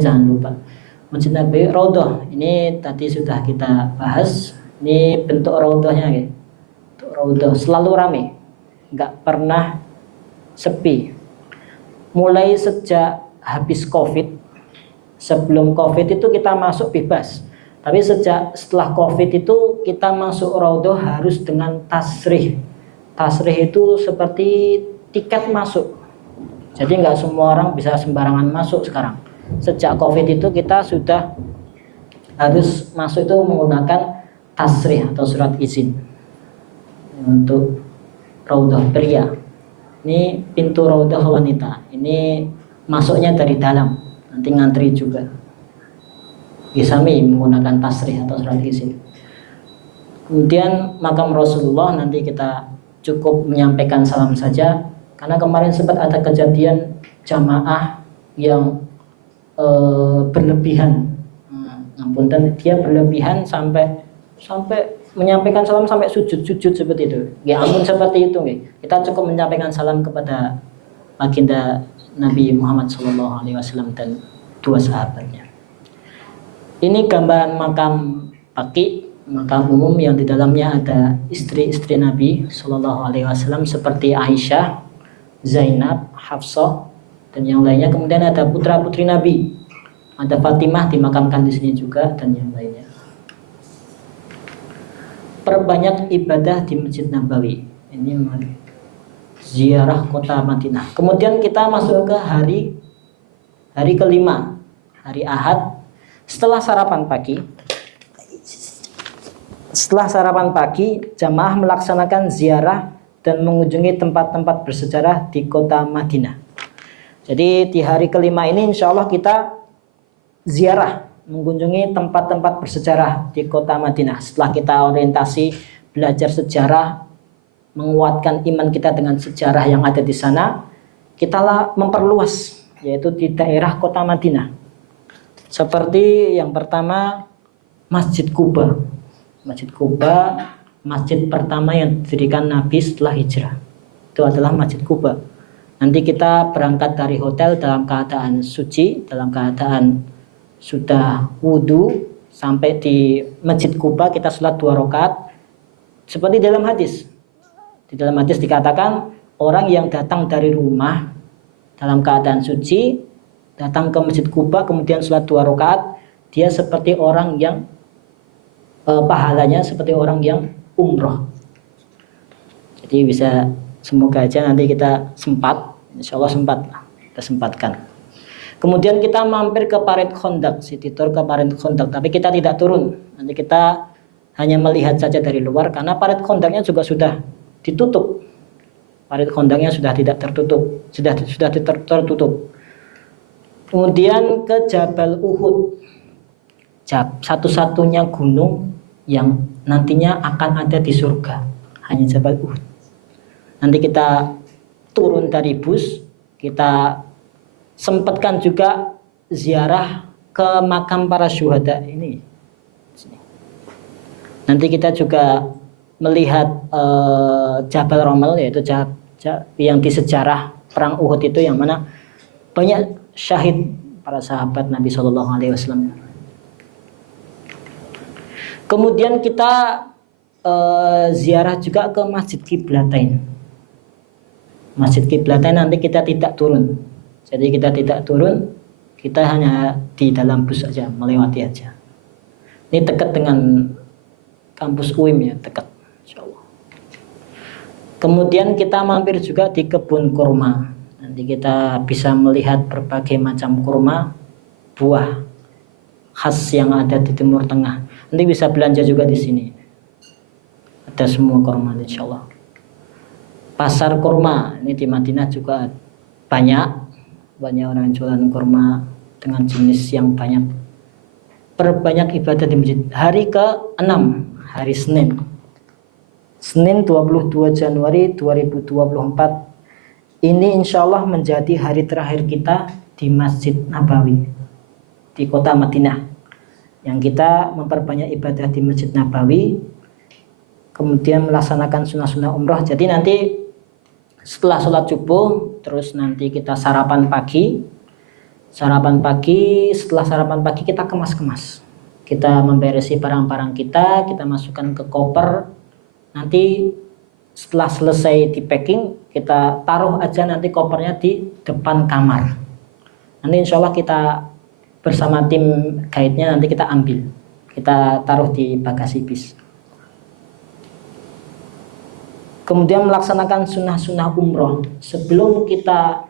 jangan lupa. Masjid Nabawi Raudhah ini tadi sudah kita bahas. Ini bentuk Raudhahnya ya. Bentuk Raudhah selalu ramai, nggak pernah sepi. Mulai sejak habis Covid, sebelum Covid itu kita masuk bebas. Tapi setelah Covid itu kita masuk Raudhah harus dengan tasrih. Tasrih itu seperti tiket masuk. Jadi nggak semua orang bisa sembarangan masuk sekarang. Sejak Covid itu kita sudah harus masuk itu menggunakan tasrih atau surat izin untuk Raudhah pria. Ini pintu Raudhah wanita. Ini masuknya dari dalam. Nanti ngantri juga. Isami menggunakan tasrih atau surat izin. Kemudian makam Rasulullah nanti kita cukup menyampaikan salam saja, karena kemarin sempat ada kejadian jamaah yang berlebihan. Dan dia berlebihan sampai menyampaikan salam sampai sujud seperti itu. Ya ampun seperti itu nggih. Kita cukup menyampaikan salam kepada baginda Nabi Muhammad SAW dan dua sahabatnya. Ini gambaran makam Baqi, makam umum yang di dalamnya ada istri-istri Nabi SAW seperti Aisyah, Zainab, Hafsah, dan yang lainnya. Kemudian ada putra-putri Nabi, ada Fatimah dimakamkan di sini juga, dan yang lainnya. Perbanyak ibadah di Masjid Nabawi. Ini ziarah kota Madinah. Kemudian kita masuk ke hari kelima, hari Ahad. Setelah sarapan pagi, jamaah melaksanakan ziarah dan mengunjungi tempat-tempat bersejarah di kota Madinah. Jadi di hari kelima ini insya Allah kita ziarah, mengunjungi tempat-tempat bersejarah di kota Madinah. Setelah kita orientasi, belajar sejarah, menguatkan iman kita dengan sejarah yang ada di sana, kita memperluas, yaitu di daerah kota Madinah. Seperti yang pertama, Masjid Kuba. Masjid Kuba, masjid pertama yang didirikan Nabi setelah hijrah. Itu adalah Masjid Kuba. Nanti kita berangkat dari hotel dalam keadaan suci, dalam keadaan sudah wudhu, sampai di Masjid Kuba kita sholat 2 rakaat. Seperti dalam hadis. Di dalam hadis dikatakan orang yang datang dari rumah dalam keadaan suci, datang ke Masjid Kuba kemudian sholat 2 rakaat, dia seperti orang yang pahalanya seperti orang yang umroh. Jadi bisa, semoga aja nanti kita sempat, insya Allah sempat, kita sempatkan. Kemudian kita mampir ke Parit Khandaq, city tour ke Parit Khandaq, tapi kita tidak turun. Nanti kita hanya melihat saja dari luar karena Parit Khandaqnya juga sudah ditutup. Parit Khandaqnya sudah tidak tertutup, sudah tertutup. Kemudian ke Jabal Uhud, satu-satunya gunung yang nantinya akan ada di surga, hanya Jabal Uhud. Nanti kita turun dari bus, kita sempatkan juga ziarah ke makam para syuhada ini. Nanti kita juga melihat Jabal Rommel, yaitu yang di sejarah perang Uhud itu, yang mana banyak syahid para sahabat Nabi Shallallahu Alaihi Wasallam. Kemudian kita ziarah juga ke Masjid Qiblatain. Masjid Qiblatain nanti kita tidak turun. Jadi kita tidak turun, kita hanya di dalam bus saja, melewati aja. Ini dekat dengan kampus UIM ya, dekat, insyaallah. Kemudian kita mampir juga di kebun kurma. Nanti kita bisa melihat berbagai macam kurma, buah khas yang ada di Timur Tengah. Nanti bisa belanja juga di sini. Ada semua kurma insyaallah. Pasar kurma ini di Madinah juga banyak orang jualan kurma dengan jenis yang banyak. Perbanyak ibadah di masjid. Hari ke-6, hari Senin. Senin 22 Januari 2024. Ini insyaallah menjadi hari terakhir kita di Masjid Nabawi di kota Madinah, yang kita memperbanyak ibadah di Masjid Nabawi, kemudian melaksanakan sunnah-sunnah umrah. Jadi nanti setelah sholat subuh, terus nanti kita sarapan pagi. Setelah sarapan pagi kita kemas-kemas, kita memberesi barang-barang kita masukkan ke koper. Nanti setelah selesai di packing, kita taruh aja nanti kopernya di depan kamar. Nanti insya Allah kita bersama tim guide-nya nanti kita ambil, kita taruh di bagasi bis. Kemudian melaksanakan sunnah-sunnah umroh. Sebelum kita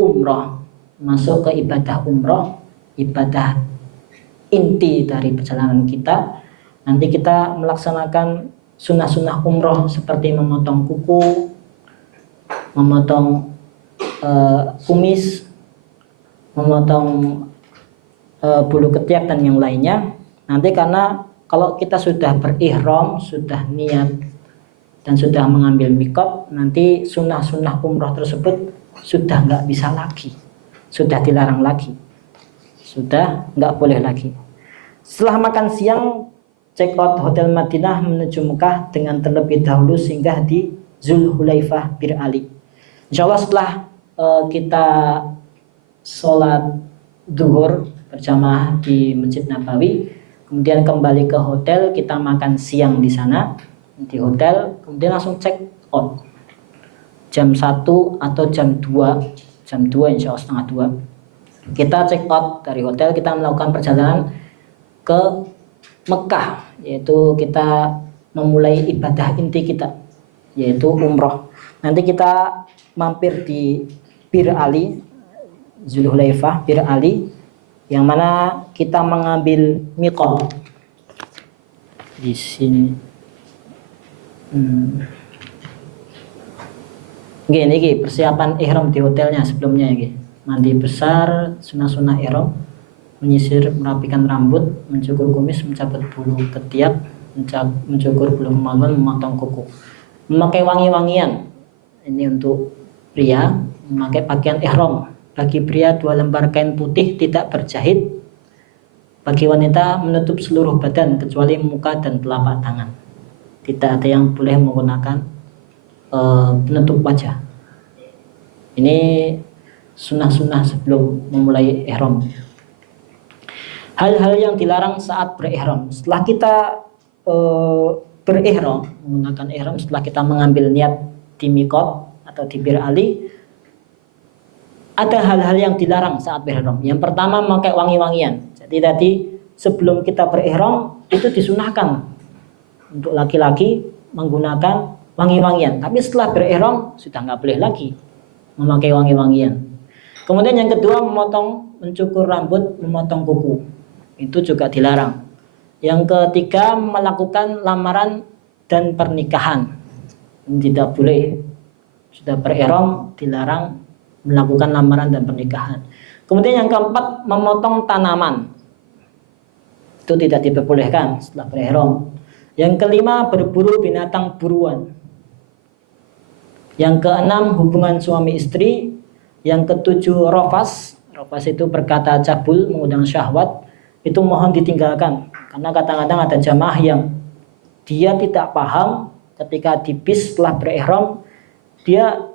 umroh, masuk ke ibadah umroh, ibadah inti dari perjalanan kita, nanti kita melaksanakan sunnah-sunnah umroh seperti memotong kuku, memotong kumis, memotong bulu ketiak dan yang lainnya. Nanti karena kalau kita sudah berihram, sudah niat dan sudah mengambil mikot, nanti sunnah-sunnah umroh tersebut sudah nggak bisa lagi, sudah dilarang lagi, sudah nggak boleh lagi. Setelah makan siang, check out hotel Madinah menuju Mekah dengan terlebih dahulu singgah di Zulhulaifah Bir Ali. Insya Allah setelah kita sholat duhur berjamaah di Masjid Nabawi, kemudian kembali ke hotel, kita makan siang di sana di hotel, kemudian langsung check out jam 1 atau jam 2 insya Allah setengah 2 kita check out dari hotel, kita melakukan perjalanan ke Mekah, yaitu kita memulai ibadah inti kita, yaitu umroh. Nanti kita mampir di Bir Ali, Zulhulaifah Bir Ali, yang mana kita mengambil miqat di sini. Gini persiapan ihram di hotelnya sebelumnya ya, mandi besar, sunah-sunah ihram, menyisir, merapikan rambut, mencukur kumis, mencabut bulu ketiak, mencukur bulu kemaluan, memotong kuku, memakai wangi-wangian. Ini untuk pria, memakai pakaian ihram. Bagi pria 2 lembar kain putih tidak berjahit, Bagi wanita menutup seluruh badan kecuali muka dan telapak tangan. Tidak ada yang boleh menggunakan penutup wajah. Ini sunnah-sunnah sebelum memulai ihram. Hal-hal yang dilarang saat berihram. Setelah kita berihram, menggunakan ihram, setelah kita mengambil niat di miqat atau di Bir Ali, ada hal-hal yang dilarang saat berihram. Yang pertama, memakai wangi-wangian. Jadi tadi sebelum kita berihram itu disunahkan untuk laki-laki menggunakan wangi-wangian. Tapi setelah berihram sudah nggak boleh lagi memakai wangi-wangian. Kemudian yang kedua, mencukur rambut, memotong kuku. Itu juga dilarang. Yang ketiga, melakukan lamaran dan pernikahan. Tidak boleh. Sudah berihram dilarang melakukan lamaran dan pernikahan. Kemudian yang keempat, memotong tanaman. Itu tidak diperbolehkan setelah berihram. Yang kelima, berburu binatang buruan. Yang keenam, hubungan suami istri. Yang ketujuh, rofas. Rofas itu berkata cabul, mengundang syahwat. Itu mohon ditinggalkan. Karena kadang-kadang ada jamaah yang dia tidak paham ketika di bis setelah berihram, dia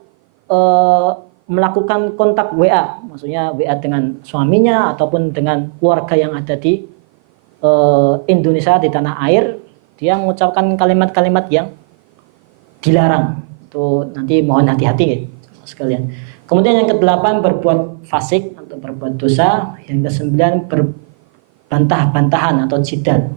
melakukan kontak WA. Maksudnya WA dengan suaminya ataupun dengan keluarga yang ada di Indonesia, di tanah air. Dia mengucapkan kalimat-kalimat yang dilarang. Itu nanti mohon hati-hati ya, sekalian. Kemudian yang kedelapan, berbuat fasik atau berbuat dosa. Yang kesembilan, berbantah-bantahan atau jidal,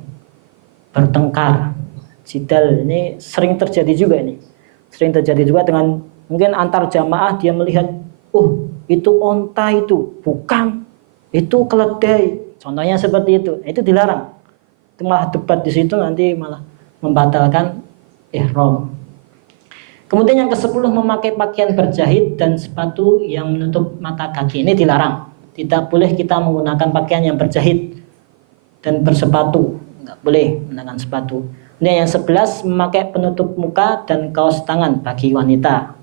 bertengkar. Jidal ini sering terjadi juga ini. Sering terjadi juga dengan mungkin antar jamaah, dia melihat, oh itu onta itu, bukan, itu keledai. Contohnya seperti itu. Itu dilarang. Itu malah debat di situ, nanti malah membatalkan ihram. Kemudian yang ke-10, memakai pakaian berjahit dan sepatu yang menutup mata kaki. Ini dilarang. Tidak boleh kita menggunakan pakaian yang berjahit dan bersepatu. Enggak boleh menggunakan sepatu. Kemudian yang 11, memakai penutup muka dan kaos tangan bagi wanita.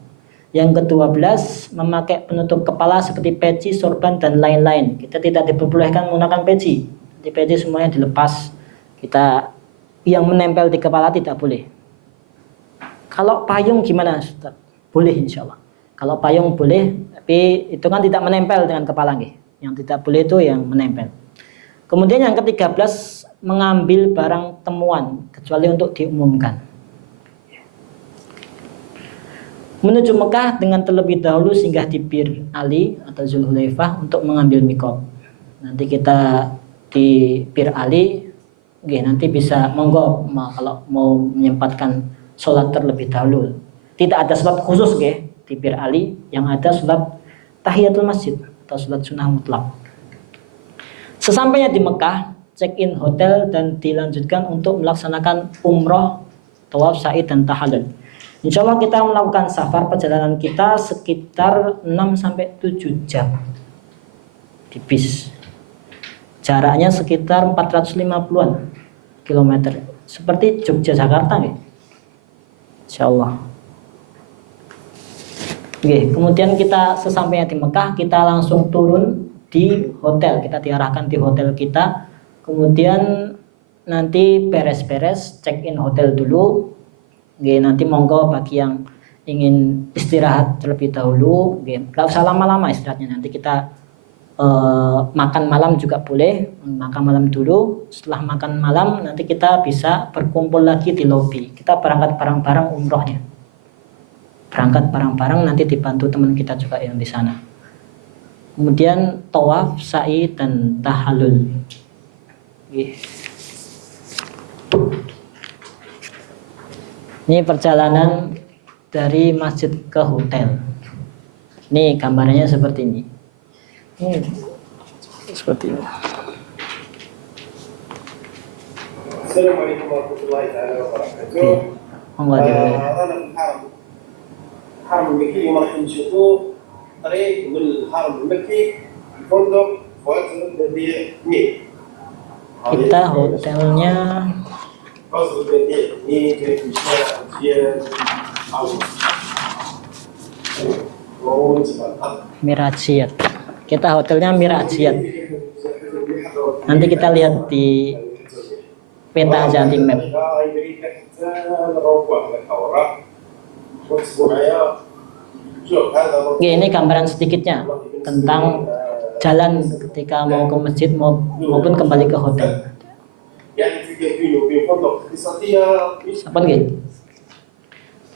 Yang ke-12, memakai penutup kepala seperti peci, sorban, dan lain-lain. Kita tidak diperbolehkan menggunakan peci. Di peci semuanya dilepas. Kita yang menempel di kepala tidak boleh. Kalau payung gimana, Ustaz? Boleh insya Allah. Kalau payung boleh, tapi itu kan tidak menempel dengan kepala. Yang tidak boleh itu yang menempel. Kemudian yang ke-13, mengambil barang temuan kecuali untuk diumumkan. Menuju Mekah dengan terlebih dahulu singgah di Bir Ali atau Zulhulaifah untuk mengambil miqat. Nanti kita di Bir Ali, nanti bisa monggo kalau mau menyempatkan sholat terlebih dahulu. Tidak ada sholat khusus di Bir Ali, yang ada sholat tahiyatul masjid atau sholat sunnah mutlak. Sesampainya di Mekah, check-in hotel dan dilanjutkan untuk melaksanakan umroh, tawaf, sa'i, dan tahallul. Insya Allah kita melakukan safar, perjalanan kita sekitar 6-7 jam di bis. Jaraknya sekitar 450-an kilometer. Seperti Jogja Jakarta Insya Allah. Kemudian kita sesampainya di Mekah, kita langsung turun di hotel. Kita diarahkan di hotel kita. Kemudian nanti beres-beres, check-in hotel dulu. Nanti monggo bagi yang ingin istirahat terlebih dahulu, nggak usah lama-lama istirahatnya. Nanti kita makan malam juga boleh, makan malam dulu. Setelah makan malam nanti kita bisa berkumpul lagi di lobi. Kita berangkat bareng-bareng umrohnya. Berangkat bareng-bareng, nanti dibantu teman kita juga yang di sana. Kemudian tawaf, sa'i, dan tahallul. Ini perjalanan dari masjid ke hotel. Ini gambarnya seperti ini. Seperti ini. Assalamualaikum warahmatullahi wabarakatuh. الحرم المكي راح نشوفوه طريق من الحرم المكي الفندق فواتن البديع مين. Kita hotelnya قصر البديع مين في الشارع ديال Mirajiat. Kita hotelnya Mirajiat. Nanti kita lihat di peta aja di map. Oke, ini gambaran sedikitnya tentang jalan ketika mau ke masjid maupun kembali ke hotel. Apa lagi?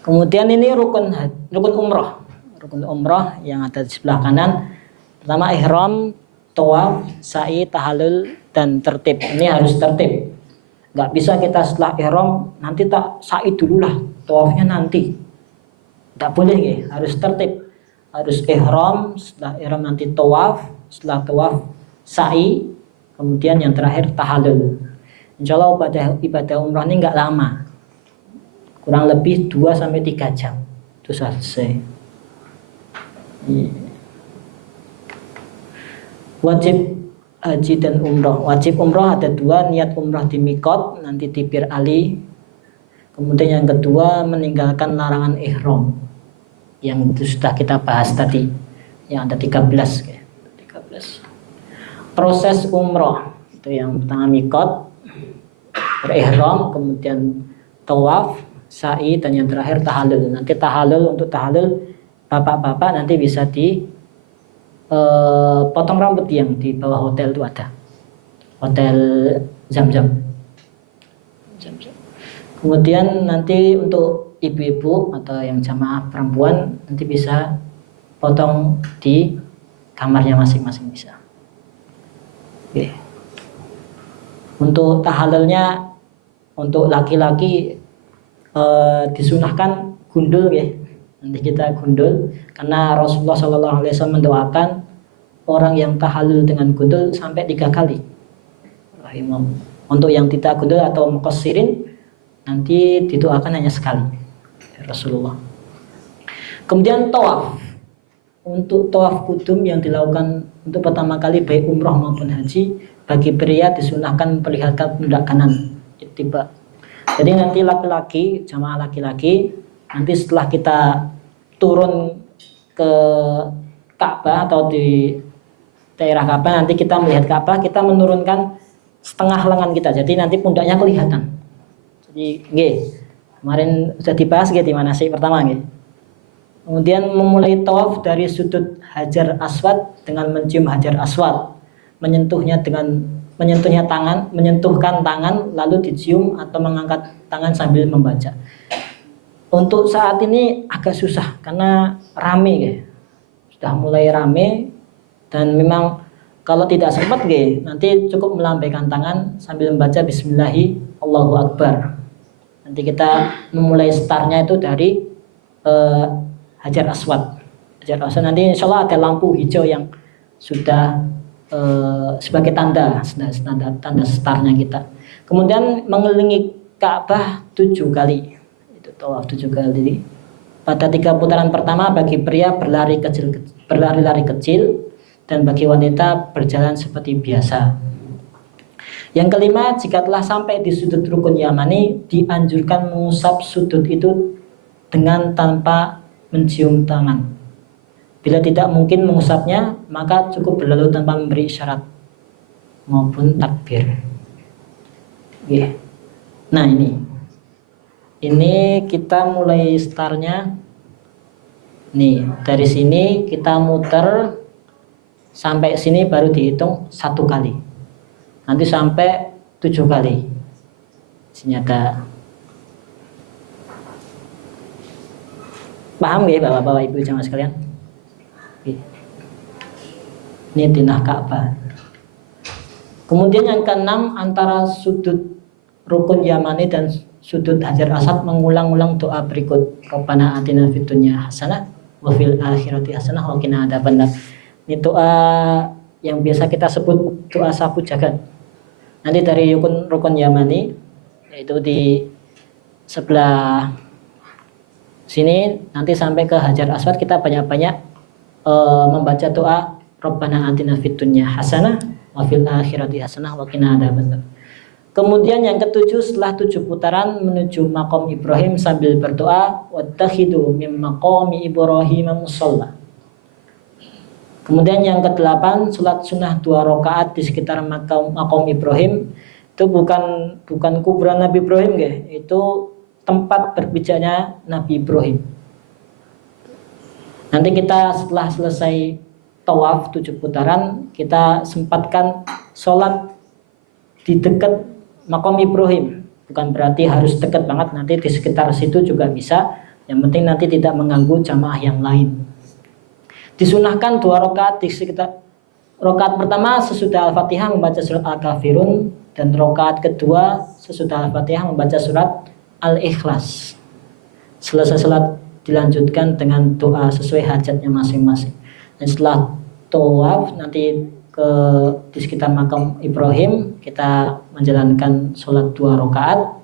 Kemudian ini rukun umroh. Rukun umroh yang ada di sebelah kanan. Pertama ihram, tawaf, sa'i, tahallul, dan tertib. Ini harus tertib. Nggak bisa kita setelah ihram nanti tak sa'i dulu lah, tawafnya nanti. Nggak boleh ya, harus tertib. Harus ihram, setelah ihram nanti tawaf, setelah tawaf sa'i, kemudian yang terakhir tahallul. Insya Allah ibadah umrah ini nggak lama, kurang lebih 2-3 jam itu selesai. Wajib haji dan umrah. Wajib umrah ada 2, niat umrah di mikot nanti di Bir Ali. Kemudian yang kedua meninggalkan larangan ihram yang itu sudah kita bahas tadi, yang ada 13. Proses umrah itu yang pertama mikot, berihram, kemudian tawaf, sa'i, dan yang terakhir tahallul. Nanti untuk tahallul bapak-bapak nanti bisa potong rambut yang di bawah hotel itu ada hotel Zam-Zam. Kemudian nanti untuk ibu-ibu atau yang jamaah perempuan nanti bisa potong di kamarnya masing-masing bisa. Oke. Untuk tahallulnya untuk laki-laki disunahkan gundul ya. Nanti kita gundul karena Rasulullah SAW mendoakan orang yang tahallul dengan gundul sampai 3 kali. Untuk yang tidak gundul atau muqassirin nanti didoakan hanya sekali Rasulullah. Kemudian tawaf. Untuk tawaf kudum yang dilakukan untuk pertama kali baik umroh maupun haji, bagi pria disunahkan memperlihatkan pundak kanan ittiba. Jadi nanti laki-laki, jamaah laki-laki, nanti setelah kita turun ke Ka'bah atau di daerah Ka'bah, nanti kita melihat Ka'bah, kita menurunkan setengah lengan kita. Jadi nanti pundaknya kelihatan. Jadi kemarin sudah dibahas di mana sih pertama Kemudian memulai tawaf dari sudut Hajar Aswad dengan mencium Hajar Aswad, menyentuhkan tangan lalu dicium atau mengangkat tangan sambil membaca. Untuk saat ini agak susah karena rame sudah mulai rame, dan memang kalau tidak sempat nanti cukup melambaikan tangan sambil membaca Bismillahi Allahu Akbar. Nanti kita memulai startnya itu dari Hajar Aswad. Nanti insya Allah ada lampu hijau yang sudah sebagai tanda startnya kita. Kemudian mengelilingi Ka'bah 7 kali. Itu tawaf 7 kali. Pada 3 putaran pertama bagi pria berlari-lari kecil, dan bagi wanita berjalan seperti biasa. Yang kelima, jika telah sampai di sudut rukun Yamani, dianjurkan mengusap sudut itu dengan tanpa mencium tangan. Bila tidak mungkin mengusapnya, maka cukup berlalu tanpa memberi isyarat maupun takbir. Nah ini kita mulai startnya. Nih dari sini kita muter sampai sini baru dihitung 1 kali. Nanti sampai 7 kali. Sini ada. Paham Bapak-bapak Ibu jamaah sekalian? Ini tinah Ka'bah. Kemudian yang keenam, antara sudut rukun Yamani dan sudut Hajar Aswad mengulang-ulang doa berikut. Rabbana atina fid dunya hasanah wa fil akhirati hasanah wa qina adzabannar. Ini doa yang biasa kita sebut doa sapu jagat. Nanti dari rukun Yamani, yaitu di sebelah sini, nanti sampai ke Hajar Aswad kita banyak-banyak membaca doa Rabbana atina fid dunya hasanah wa fil akhirati hasanah wa qina adzabannar. Kemudian yang ketujuh, setelah 7 putaran menuju maqam Ibrahim sambil berdoa, wattakhidu mim maqami Ibrahim musalla. Kemudian yang ke-8, sholat sunnah 2 rakaat di sekitar makom Ibrahim. Itu bukan kuburan Nabi Ibrahim ya, itu tempat berpijaknya Nabi Ibrahim. Nanti kita setelah selesai tawaf 7 putaran, kita sempatkan sholat di dekat makom Ibrahim. Bukan berarti harus dekat banget, nanti di sekitar situ juga bisa. Yang penting nanti tidak mengganggu jamaah yang lain. Disunahkan 2 rakaat di sekitar rakaat pertama sesudah Al-Fatihah membaca surat Al-Kafirun, dan rakaat kedua sesudah Al-Fatihah membaca surat Al-Ikhlas. Selesai salat dilanjutkan dengan doa sesuai hajatnya masing-masing. Dan setelah tawaf nanti di sekitar makam Ibrahim kita menjalankan sholat 2 rakaat.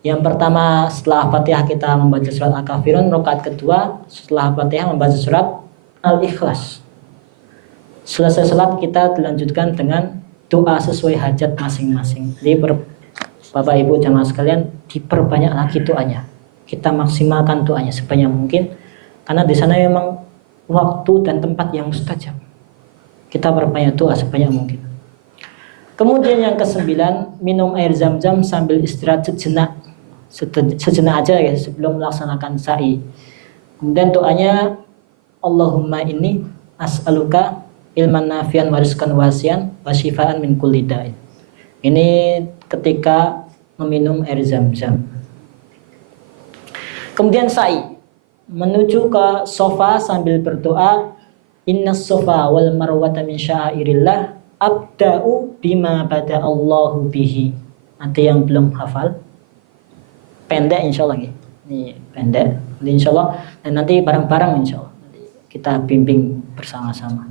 Yang pertama setelah Fatihah kita membaca surat Al-Kafirun, rakaat kedua setelah Fatihah membaca surat Al-Ikhlas. Selesai sholat kita dilanjutkan dengan doa sesuai hajat masing-masing. Jadi Bapak Ibu jamaah sekalian, diperbanyak lagi doanya. Kita maksimalkan doanya sebanyak mungkin, karena di sana memang waktu dan tempat yang mustajab. Kita perbanyak doa sebanyak mungkin. Kemudian yang ke-9, minum air zam-zam sambil istirahat sejenak aja ya sebelum melaksanakan sa'i. Kemudian doanya, Allahumma inni as'aluka ilman nafian wa rizqan wasian wa syifaan min kulli da'in. Ini ketika meminum air zam-zam. Kemudian sa'i, menuju ke sofa sambil berdoa, innas sofa wal marwata min sya'airillah abda'u bima bada Allahu bihi. Ada yang belum hafal? Pendek insyaallah ya. Ini pendek. Nanti insyaallah dan nanti bareng-bareng insyaallah nanti kita bimbing bersama-sama.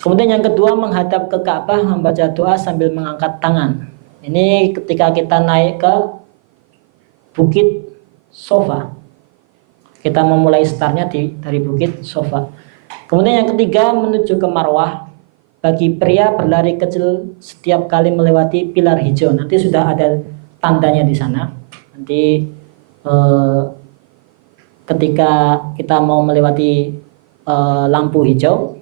Kemudian yang kedua, menghadap ke Ka'bah membaca doa sambil mengangkat tangan. Ini ketika kita naik ke Bukit Sofa. Kita memulai startnya dari Bukit Sofa. Kemudian yang ketiga, menuju ke Marwah. Bagi pria berlari kecil setiap kali melewati pilar hijau. Nanti sudah ada tandanya di sana. Nanti ketika kita mau melewati lampu hijau,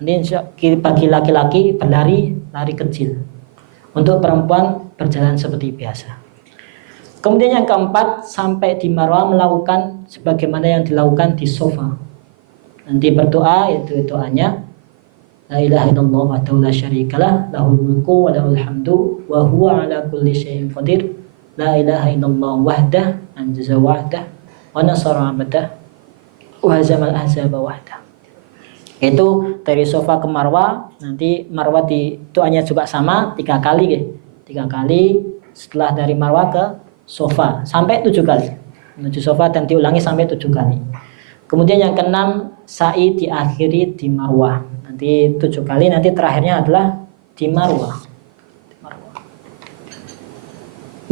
nanti bagi laki-laki lari kecil. Untuk perempuan berjalan seperti biasa. Kemudian yang keempat, sampai di Marwah melakukan sebagaimana yang dilakukan di Sofa. Nanti berdoa, itu doanya, la ilaha illallah wahdahu la syarikalah, lahul mulku wa lahul hamdu wa huwa ala kulli syai'in qadir. La ilaha illallah wahdah anjaza wahdah wa nasara 'abdah wa hazamal ahzaba wahdah. Itu dari Sofa ke Marwah. Nanti Marwah di doanya juga sama 3 kali ya. 3 kali setelah dari Marwah ke Sofa sampai 7 kali. Menuju Sofa dan diulangi sampai 7 kali. Kemudian yang keenam, sa'i diakhiri di Marwah. Nanti 7 kali, nanti terakhirnya adalah di Marwah.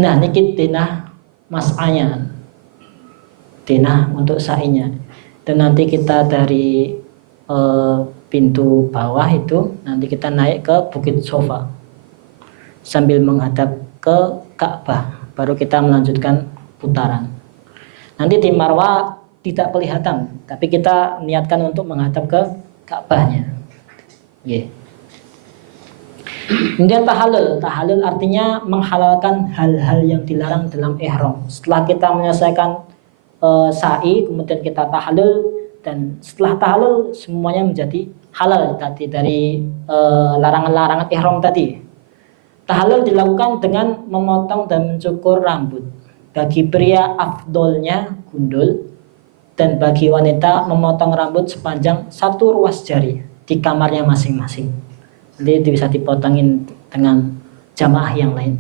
Nah, niki denah mas'anya. Denah untuk sa'inya. Dan nanti kita dari pintu bawah itu nanti kita naik ke Bukit Sofa sambil menghadap ke Ka'bah, baru kita melanjutkan putaran. Nanti di Marwah tidak kelihatan, tapi kita niatkan untuk menghadap ke Ka'bahnya. Yeah. Kemudian tahalul artinya menghalalkan hal-hal yang dilarang dalam ihram. Setelah kita menyelesaikan sa'i, kemudian kita tahalul, dan setelah tahalul semuanya menjadi halal tadi dari larangan-larangan ihram tadi. Tahalul dilakukan dengan memotong dan mencukur rambut. Bagi pria afdolnya gundul, dan bagi wanita memotong rambut sepanjang 1 ruas jari di kamarnya masing-masing. Nanti bisa dipotongin dengan jamaah yang lain.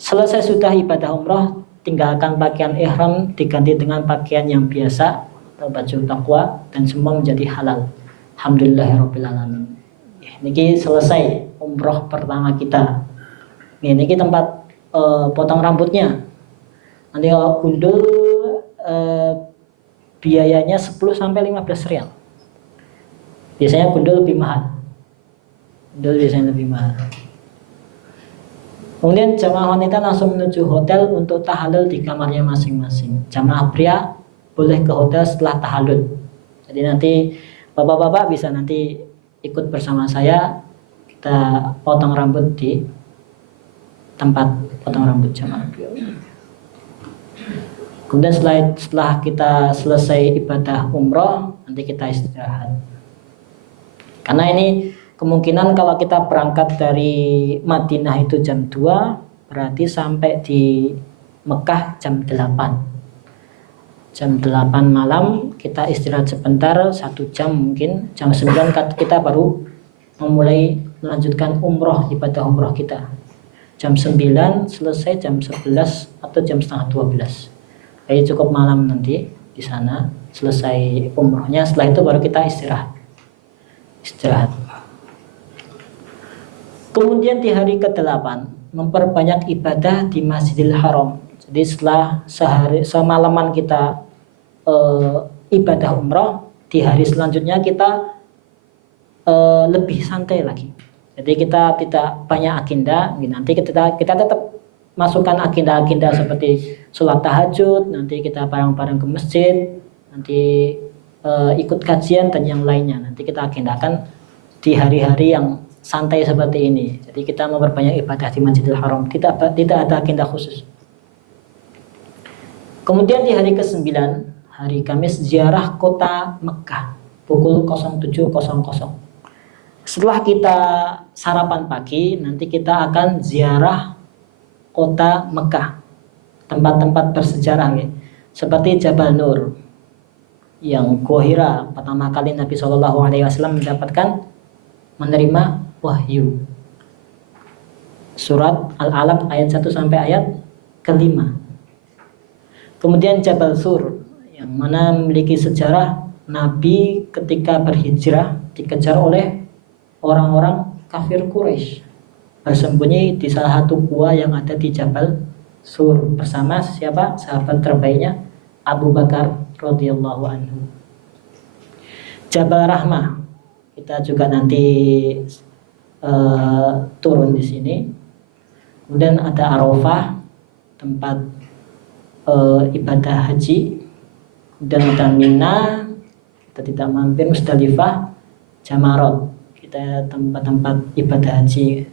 Selesai sudah ibadah umroh, tinggalkan pakaian ihram diganti dengan pakaian yang biasa atau baju takwa, dan semua menjadi halal. Alhamdulillahirabbil alamin. Niki selesai umroh pertama kita. Niki tempat potong rambutnya. Nanti kalau gundul biayanya 10 sampai 15 rial. Biasanya gundul lebih mahal. Gundul biasanya lebih mahal. Kemudian jamaah wanita langsung menuju hotel untuk tahalul di kamarnya masing-masing. Jamaah pria boleh ke hotel setelah tahallul. Jadi nanti bapak-bapak bisa nanti ikut bersama saya, kita potong rambut di tempat potong rambut jamaah. Kemudian setelah kita selesai ibadah umroh, nanti kita istirahat. Karena ini kemungkinan kalau kita berangkat dari Madinah itu jam 2, berarti sampai di Mekah jam 8. Jam 8 malam kita istirahat sebentar, 1 jam mungkin, jam 9 kita baru memulai melanjutkan umroh, ibadah umroh kita. Jam 9 selesai jam 11 atau jam setengah 12. Jadi cukup malam nanti di sana selesai umrohnya. Setelah itu baru kita istirahat. Kemudian di hari ke-8 memperbanyak ibadah di Masjidil Haram. Jadi setelah semalaman kita ibadah umroh, di hari selanjutnya kita lebih santai lagi. Jadi kita tidak banyak agenda. Nanti kita tetap masukkan agenda-agenda seperti sholat tahajud, nanti kita bareng-bareng ke masjid, nanti ikut kajian dan yang lainnya. Nanti kita agendakan di hari-hari yang santai seperti ini. Jadi kita memperbanyak ibadah di Masjidil Haram, tidak ada agenda khusus. Kemudian di hari ke-9, hari Kamis, ziarah kota Mekah pukul 07.00. Setelah kita sarapan pagi, nanti kita akan ziarah kota Mekah, tempat-tempat bersejarah ya. Seperti Jabal Nur yang Gua Hira, pertama kali Nabi SAW menerima wahyu. Surat Al-Alaq ayat 1 sampai ayat ke-5. Kemudian Jabal Sur yang mana memiliki sejarah Nabi ketika berhijrah dikejar oleh orang-orang kafir Quraisy, bersembunyi di salah satu gua yang ada di Jabal Sur bersama siapa? Sahabat terbaiknya Abu Bakar radhiyallahu anhu. Jabal Rahmah kita juga nanti turun di sini. Kemudian ada Arafah, tempat ibadah haji. Dan ada Mina, kita tidak mampir. Musdalifah, Jamarot, kita tempat-tempat ibadah haji.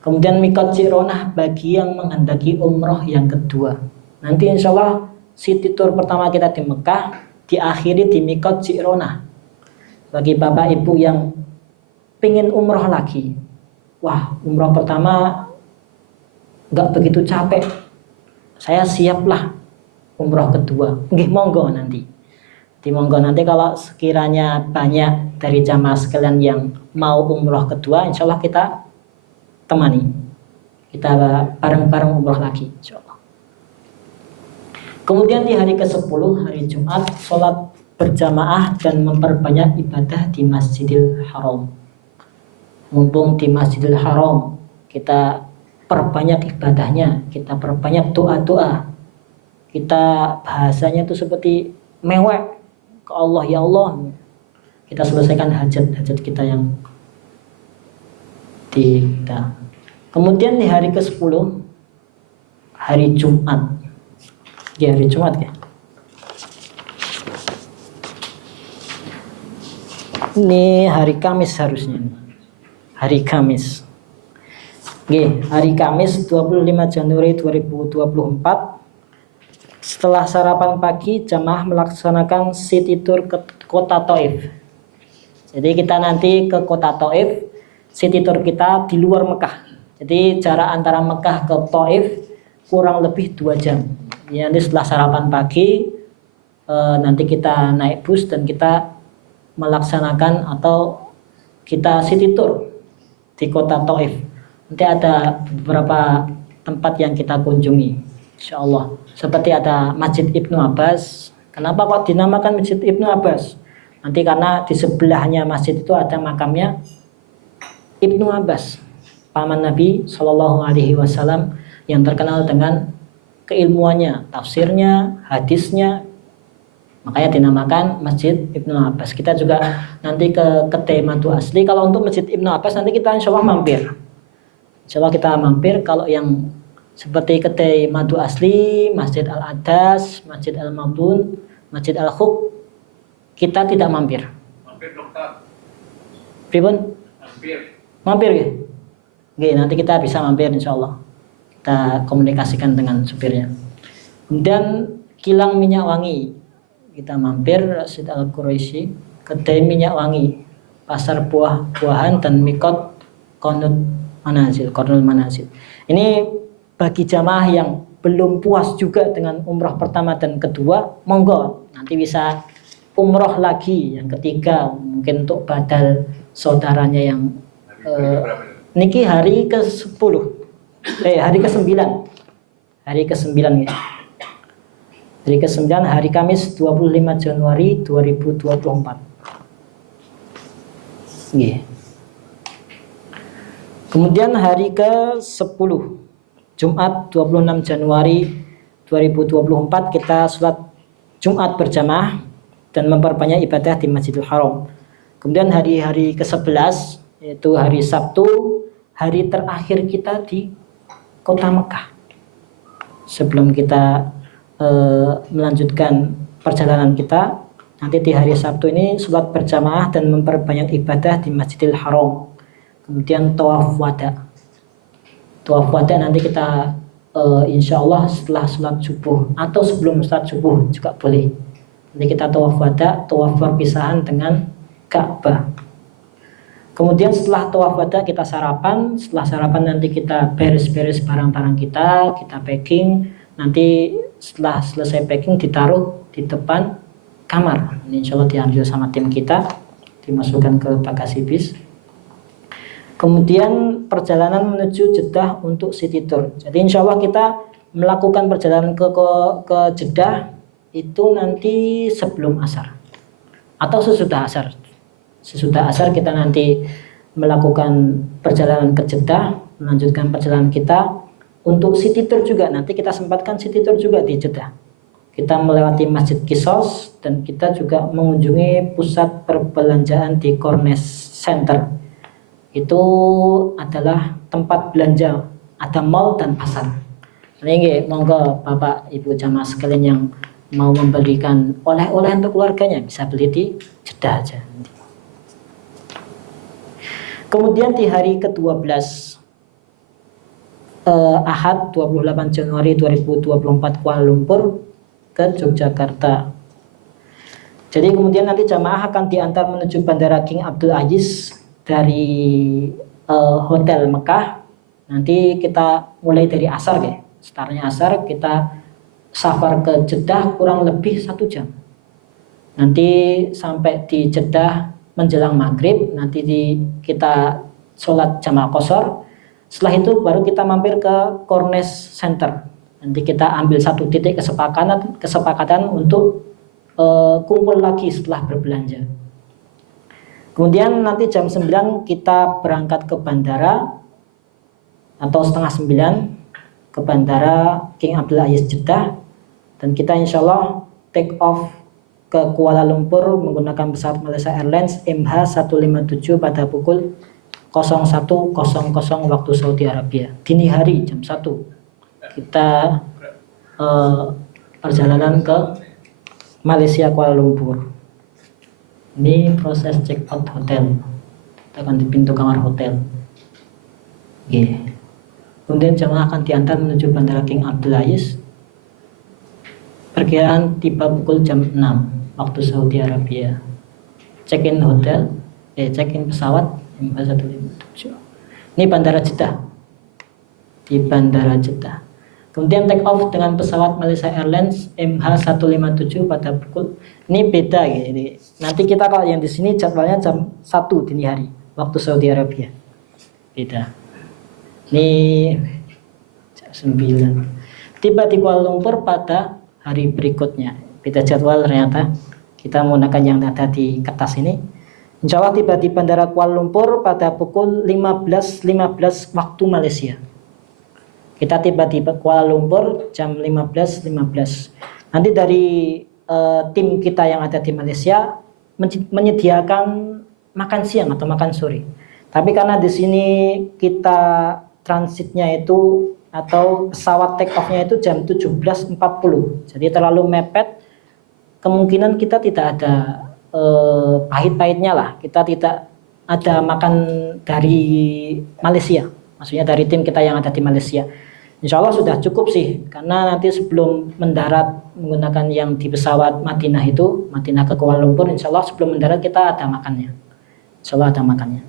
Kemudian Mikot Jironah bagi yang menghendaki umroh yang kedua. Nanti insya Allah city tour pertama kita di Mekah diakhiri di Mikot Jironah. Bagi bapak ibu yang pengen umroh lagi, wah umroh pertama nggak begitu capek, saya siaplah umroh kedua. Nggih, monggo nanti. Monggo nanti kalau sekiranya banyak dari jamaah sekalian yang mau umroh kedua, insya Allah kita temani. Kita bareng-bareng umroh lagi, insya Allah. Kemudian di hari ke-10, hari Jumat, sholat berjamaah dan memperbanyak ibadah di Masjidil Haram. Mumpung di Masjidil Haram, kita perbanyak ibadahnya, kita perbanyak doa-doa. Kita bahasanya itu seperti mewek ke Allah, ya Allah. Kita selesaikan hajat-hajat kita yang kita. Kemudian di hari ke-10, hari Jumat. Ya, hari Jumat ya. Ini hari Kamis harusnya. Hari Kamis. Oke, hari Kamis 25 Januari 2024. Setelah sarapan pagi, jamaah melaksanakan city tour ke kota Taif. Jadi kita nanti ke kota Taif, city tour kita di luar Mekah. Jadi jarak antara Mekah ke Taif kurang lebih 2 jam. Ya, nanti setelah sarapan pagi, nanti kita naik bus dan kita melaksanakan atau kita city tour di kota Taif. Nanti ada beberapa tempat yang kita kunjungi, insya Allah. Seperti ada Masjid Ibnu Abbas. Kenapa kok dinamakan Masjid Ibnu Abbas? Nanti karena di sebelahnya masjid itu ada makamnya Ibnu Abbas, paman Nabi Shallallahu Alaihi Wasallam yang terkenal dengan keilmuannya, tafsirnya, hadisnya. Makanya dinamakan Masjid Ibnu Abbas. Kita juga nanti ke Kedai Madu Asli. Kalau untuk Masjid Ibnu Abbas nanti kita insya Allah mampir. Insya Allah kita mampir. Kalau yang seperti Kedai Madu Asli, Masjid Al-Adas, Masjid Al-Mabdun, Masjid Al-Khub, kita tidak mampir. Pripun? Mampir ya? Oke, nanti kita bisa mampir insya Allah. Kita komunikasikan dengan supirnya. Kemudian kilang minyak wangi. Kita mampir Rasid Al-Quraisy, kedai minyak wangi, pasar buah-buahan dan mikot Qonul Manazil. Ini bagi jamaah yang belum puas juga dengan umroh pertama dan kedua, monggo nanti bisa umroh lagi yang ketiga, mungkin untuk badal saudaranya yang niki hari ke-10 hari ke-9 ya. Hari ke-9 hari Kamis 25 Januari 2024. Nggih. Kemudian hari ke-10 Jumat 26 Januari 2024 kita sholat Jumat berjamaah dan memperbanyak ibadah di Masjidil Haram. Kemudian hari-hari ke-11 yaitu hari Sabtu, hari terakhir kita di kota Mekah. Sebelum kita melanjutkan perjalanan kita, nanti di hari Sabtu ini sholat berjamaah dan memperbanyak ibadah di Masjidil Haram. Kemudian tawaf wada. Tawaf wada nanti kita insya Allah setelah sholat subuh atau sebelum sholat subuh juga boleh. Nanti kita tawaf wada, tawaf perpisahan dengan Ka'bah. Kemudian setelah tawaf wada kita sarapan. Setelah sarapan nanti kita beres-beres barang-barang kita packing. Nanti setelah selesai packing ditaruh di depan kamar. Ini insya Allah diambil sama tim kita, dimasukkan ke bagasi bis. Kemudian perjalanan menuju Jeddah untuk city tour. Jadi insya Allah kita melakukan perjalanan ke Jeddah itu nanti sebelum asar atau sesudah asar. Sesudah asar kita nanti melakukan perjalanan ke Jeddah, melanjutkan perjalanan kita. Untuk city tour juga nanti kita sempatkan city tour juga di Jeddah. Kita melewati Masjid Qisas dan kita juga mengunjungi pusat perbelanjaan di Corniche Center. Itu adalah tempat belanja, ada mall dan pasar. Ini monggo Bapak Ibu jamaah sekalian yang mau membelikan oleh-oleh untuk keluarganya bisa beli di Jeddah aja. Kemudian di hari ke-12 Ahad 28 Januari 2024 Kuala Lumpur ke Yogyakarta. Jadi kemudian nanti jamaah akan diantar menuju Bandara King Abdul Aziz dari Hotel Mekah. Nanti kita mulai dari asar ya. Startnya asar, kita safar ke Jeddah kurang lebih 1 jam. Nanti sampai di Jeddah menjelang maghrib. Nanti kita sholat jamaah qashar. Setelah itu baru kita mampir ke Corniche Center. Nanti kita ambil satu titik kesepakatan untuk kumpul lagi setelah berbelanja. Kemudian nanti jam 9 kita berangkat ke bandara atau setengah 9 ke bandara King Abdul Aziz Jeddah, dan kita insya Allah take off ke Kuala Lumpur menggunakan pesawat Malaysia Airlines MH157 pada pukul 01.00 waktu Saudi Arabia, dini hari jam 1 kita perjalanan ke Malaysia Kuala Lumpur. Ini proses check out hotel, kita akan di pintu kamar hotel. Kemudian jemaah akan diantar menuju Bandara King Abdul Aziz. Perkiraan tiba pukul jam 6 waktu Saudi Arabia. Check-in hotel, check-in pesawat MH157. Ini Bandara Jeddah. Di Bandara Jeddah. Kemudian take off dengan pesawat Malaysia Airlines MH157 pada pukul, ini beda ya. Nanti kita kalau yang di sini jadwalnya jam 1 dini hari waktu Saudi Arabia. Beda. Ini jam 9. Tiba di Kuala Lumpur pada hari berikutnya. Beda jadwal ternyata. Kita menggunakan yang ada di kertas ini. Insya Allah tiba di Bandara Kuala Lumpur pada pukul 15.15 waktu Malaysia. Kita tiba di Kuala Lumpur jam 15.15. Nanti dari tim kita yang ada di Malaysia menyediakan makan siang atau makan sore. Tapi karena di sini kita transitnya itu atau pesawat take off-nya itu jam 17.40. Jadi terlalu mepet. Kemungkinan kita tidak ada pahit-pahitnya lah. Kita tidak ada makan dari Malaysia, maksudnya dari tim kita yang ada di Malaysia. Insya Allah sudah cukup sih, karena nanti sebelum mendarat menggunakan yang di pesawat Madinah itu, Madinah ke Kuala Lumpur, insya Allah sebelum mendarat kita ada makannya. Insya Allah ada makannya.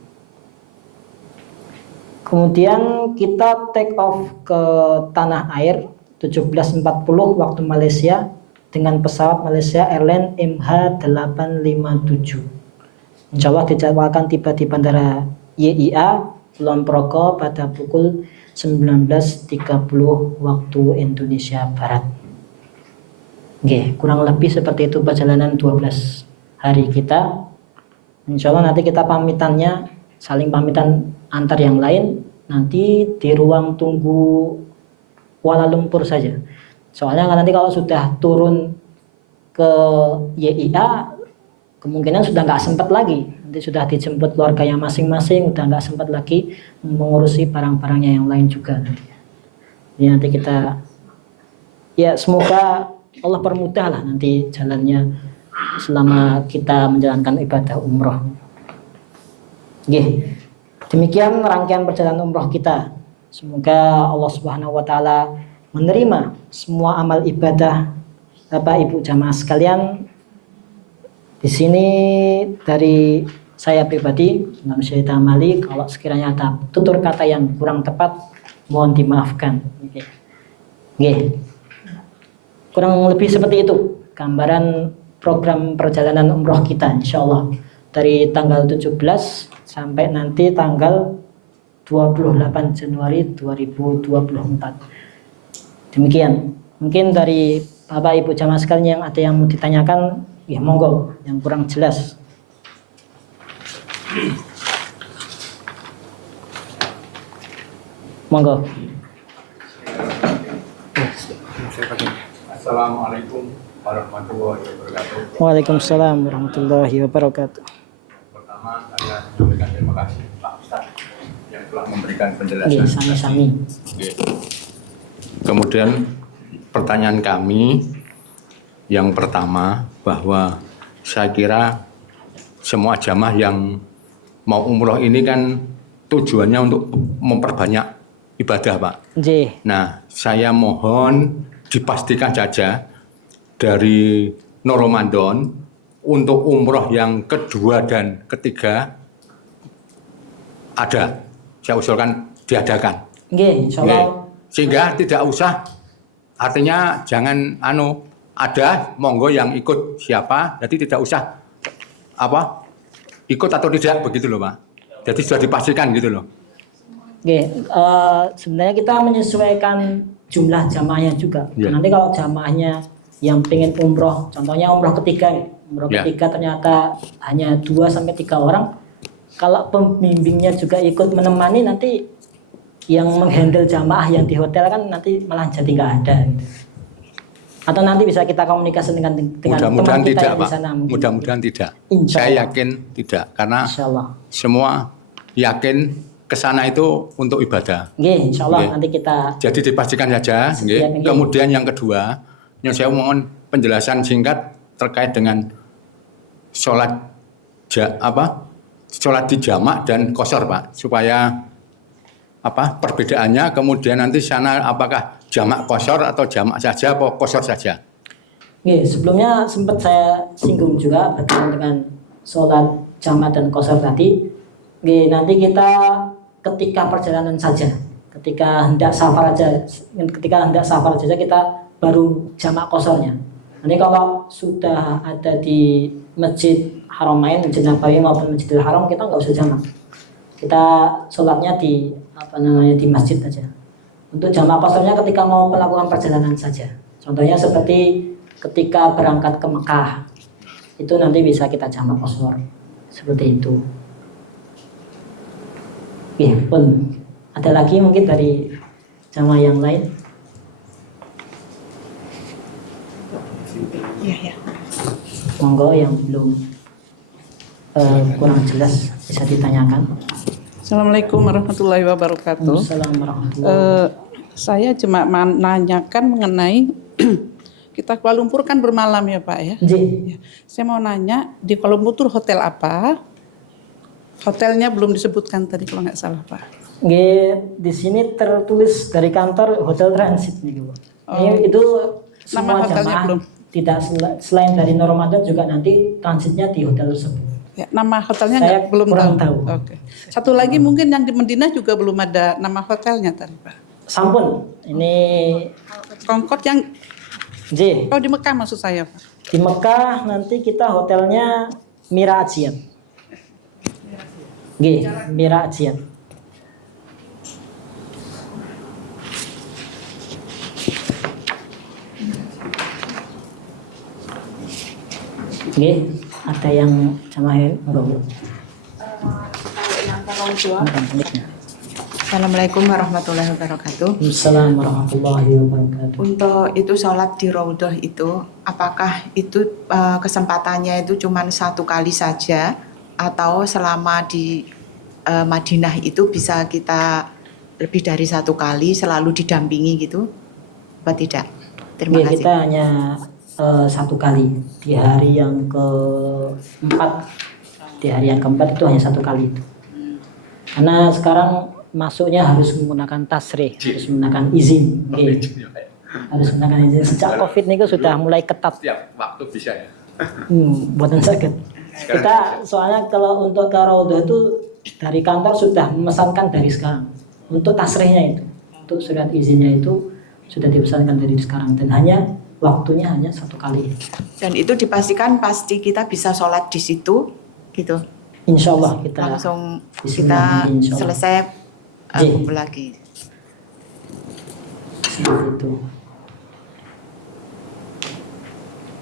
Kemudian kita take off ke tanah air 17.40 waktu Malaysia dengan pesawat Malaysia Airlines MH857. Insya Allah dijadwalkan tiba di Bandara YIA Kulon Progo pada pukul 19.30 waktu Indonesia Barat. Oke, kurang lebih seperti itu perjalanan 12 hari kita. Insya Allah nanti kita pamitannya, saling pamitan antar yang lain nanti di ruang tunggu Kuala Lumpur saja. Soalnya nanti kalau sudah turun ke YIA kemungkinan sudah nggak sempat lagi, nanti sudah dijemput keluarganya masing-masing, udah nggak sempat lagi mengurusi barang-barangnya yang lain juga nanti. Jadi nanti kita, ya semoga Allah permudah lah nanti jalannya selama kita menjalankan ibadah umroh. Oke, demikian rangkaian perjalanan umroh kita. Semoga Allah Subhanahu Wa Taala menerima semua amal ibadah Bapak Ibu jamaah sekalian. Di sini dari saya pribadi, Imam Syahid Amali, kalau sekiranya ada tutur kata yang kurang tepat, mohon dimaafkan. Oke. Kurang lebih seperti itu gambaran program perjalanan umroh kita, insya Allah dari tanggal 17 sampai nanti tanggal 28 Januari 2024. Demikian. Mungkin dari Bapak Ibu jamaah sekalian yang ada yang mau ditanyakan, ya monggo, yang kurang jelas. Monggo. Assalamualaikum warahmatullahi wabarakatuh. Waalaikumsalam warahmatullahi wabarakatuh. Pertama, saya menyampaikan terima kasih Pak Ustaz yang telah memberikan penjelasan. Iya, sami-sami. Oke. Kemudian pertanyaan kami yang pertama, bahwa saya kira semua jamaah yang mau umroh ini kan tujuannya untuk memperbanyak ibadah, Pak. Nggih. Nah, saya mohon dipastikan saja dari Ramadan untuk umroh yang kedua dan ketiga ada, saya usulkan diadakan. Nggih, insyaallah. Sehingga tidak usah, artinya jangan ada monggo yang ikut siapa, jadi tidak usah ikut atau tidak begitu loh Pak. Jadi sudah dipastikan gitu loh. Oke, sebenarnya kita menyesuaikan jumlah jamaahnya juga. Yeah. Nanti kalau jamaahnya yang pengen umroh, contohnya umroh ketiga, ketiga ternyata hanya 2-3 orang, kalau pembimbingnya juga ikut menemani, nanti yang menghandle jamaah yang di hotel kan nanti malah jadi nggak ada. Atau nanti bisa kita komunikasi dengan teman kita tidak, yang di sana. Mudah-mudahan tidak. Saya yakin tidak, karena semua yakin kesana itu untuk ibadah. Nggih, insyaallah nanti kita. Jadi dipastikan saja. Kemudian yang kedua, yang saya mohon penjelasan singkat terkait dengan sholat di jamak dan qashar, Pak, supaya perbedaannya, kemudian nanti sana apakah jamak qashar atau jamak saja atau qashar saja. Oke, sebelumnya sempat saya singgung juga berkaitan dengan sholat jamak dan qashar tadi. Oke, nanti kita ketika perjalanan saja, ketika hendak safar saja kita baru jamak qasharnya. Nanti kalau sudah ada di Masjid Haramain, Masjid Nabawi maupun Masjidil Haram, kita nggak usah jamak. Kita sholatnya di di masjid saja. Untuk jamak qasharnya ketika mau melakukan perjalanan saja. Contohnya seperti ketika berangkat ke Mekah, itu nanti bisa kita jamak qashar. Seperti itu. Iya pun. Ada lagi mungkin dari jamaah yang lain? Iya. Monggo yang belum kurang jelas bisa ditanyakan. Assalamualaikum warahmatullahi wabarakatuh. Assalamualaikum warahmatullahi wabarakatuh. Saya cuma menanyakan mengenai kita Kuala Lumpur kan bermalam ya Pak ya. Ji. Saya mau nanya di Kuala Lumpur hotel apa? Hotelnya belum disebutkan tadi kalau nggak salah Pak. Nggih, di sini tertulis dari kantor Hotel Transit nih, Bu. Ini itu Nama semua hotelnya jamaah belum? tidak selain dari Nur Ramadan juga nanti transitnya di hotel tersebut. Ya, nama hotelnya Saya belum kurang tahu. tahu. Oke. Satu lagi mungkin yang di Madinah juga belum ada nama hotelnya tadi Pak. Sampun, ini Concord yang J. di Mekah maksud saya Pak. Di Mekah nanti kita hotelnya Mira Ajiat. G, Mira Ajiat. G, ada yang jamaah enggak? Assalamualaikum warahmatullahi wabarakatuh. Assalamualaikum warahmatullahi wabarakatuh. Untuk itu sholat di Raudhah itu, apakah itu kesempatannya itu cuma satu kali saja atau selama di Madinah itu bisa kita lebih dari satu kali selalu didampingi gitu? Apa tidak? Terima Ya, kasih. kita hanya satu kali di hari yang keempat. Di hari yang keempat itu hanya satu kali itu. Karena sekarang masuknya harus menggunakan tasrih, harus menggunakan izin. Oke. Harus menggunakan izin. Sejak COVID ini sudah mulai ketat. Setiap waktu bisa ya. Buatan sakit. Kita soalnya kalau untuk ke Raudhah itu dari kantor sudah memesankan dari sekarang. Untuk tasrihnya itu, untuk surat izinnya itu sudah dipesankan dari sekarang dan hanya waktunya hanya satu kali. Dan itu dipastikan pasti kita bisa sholat di situ gitu. Insya Allah kita Langsung Bismillah, kita insya Allah. selesai Ji. kumpul lagi. seperti itu.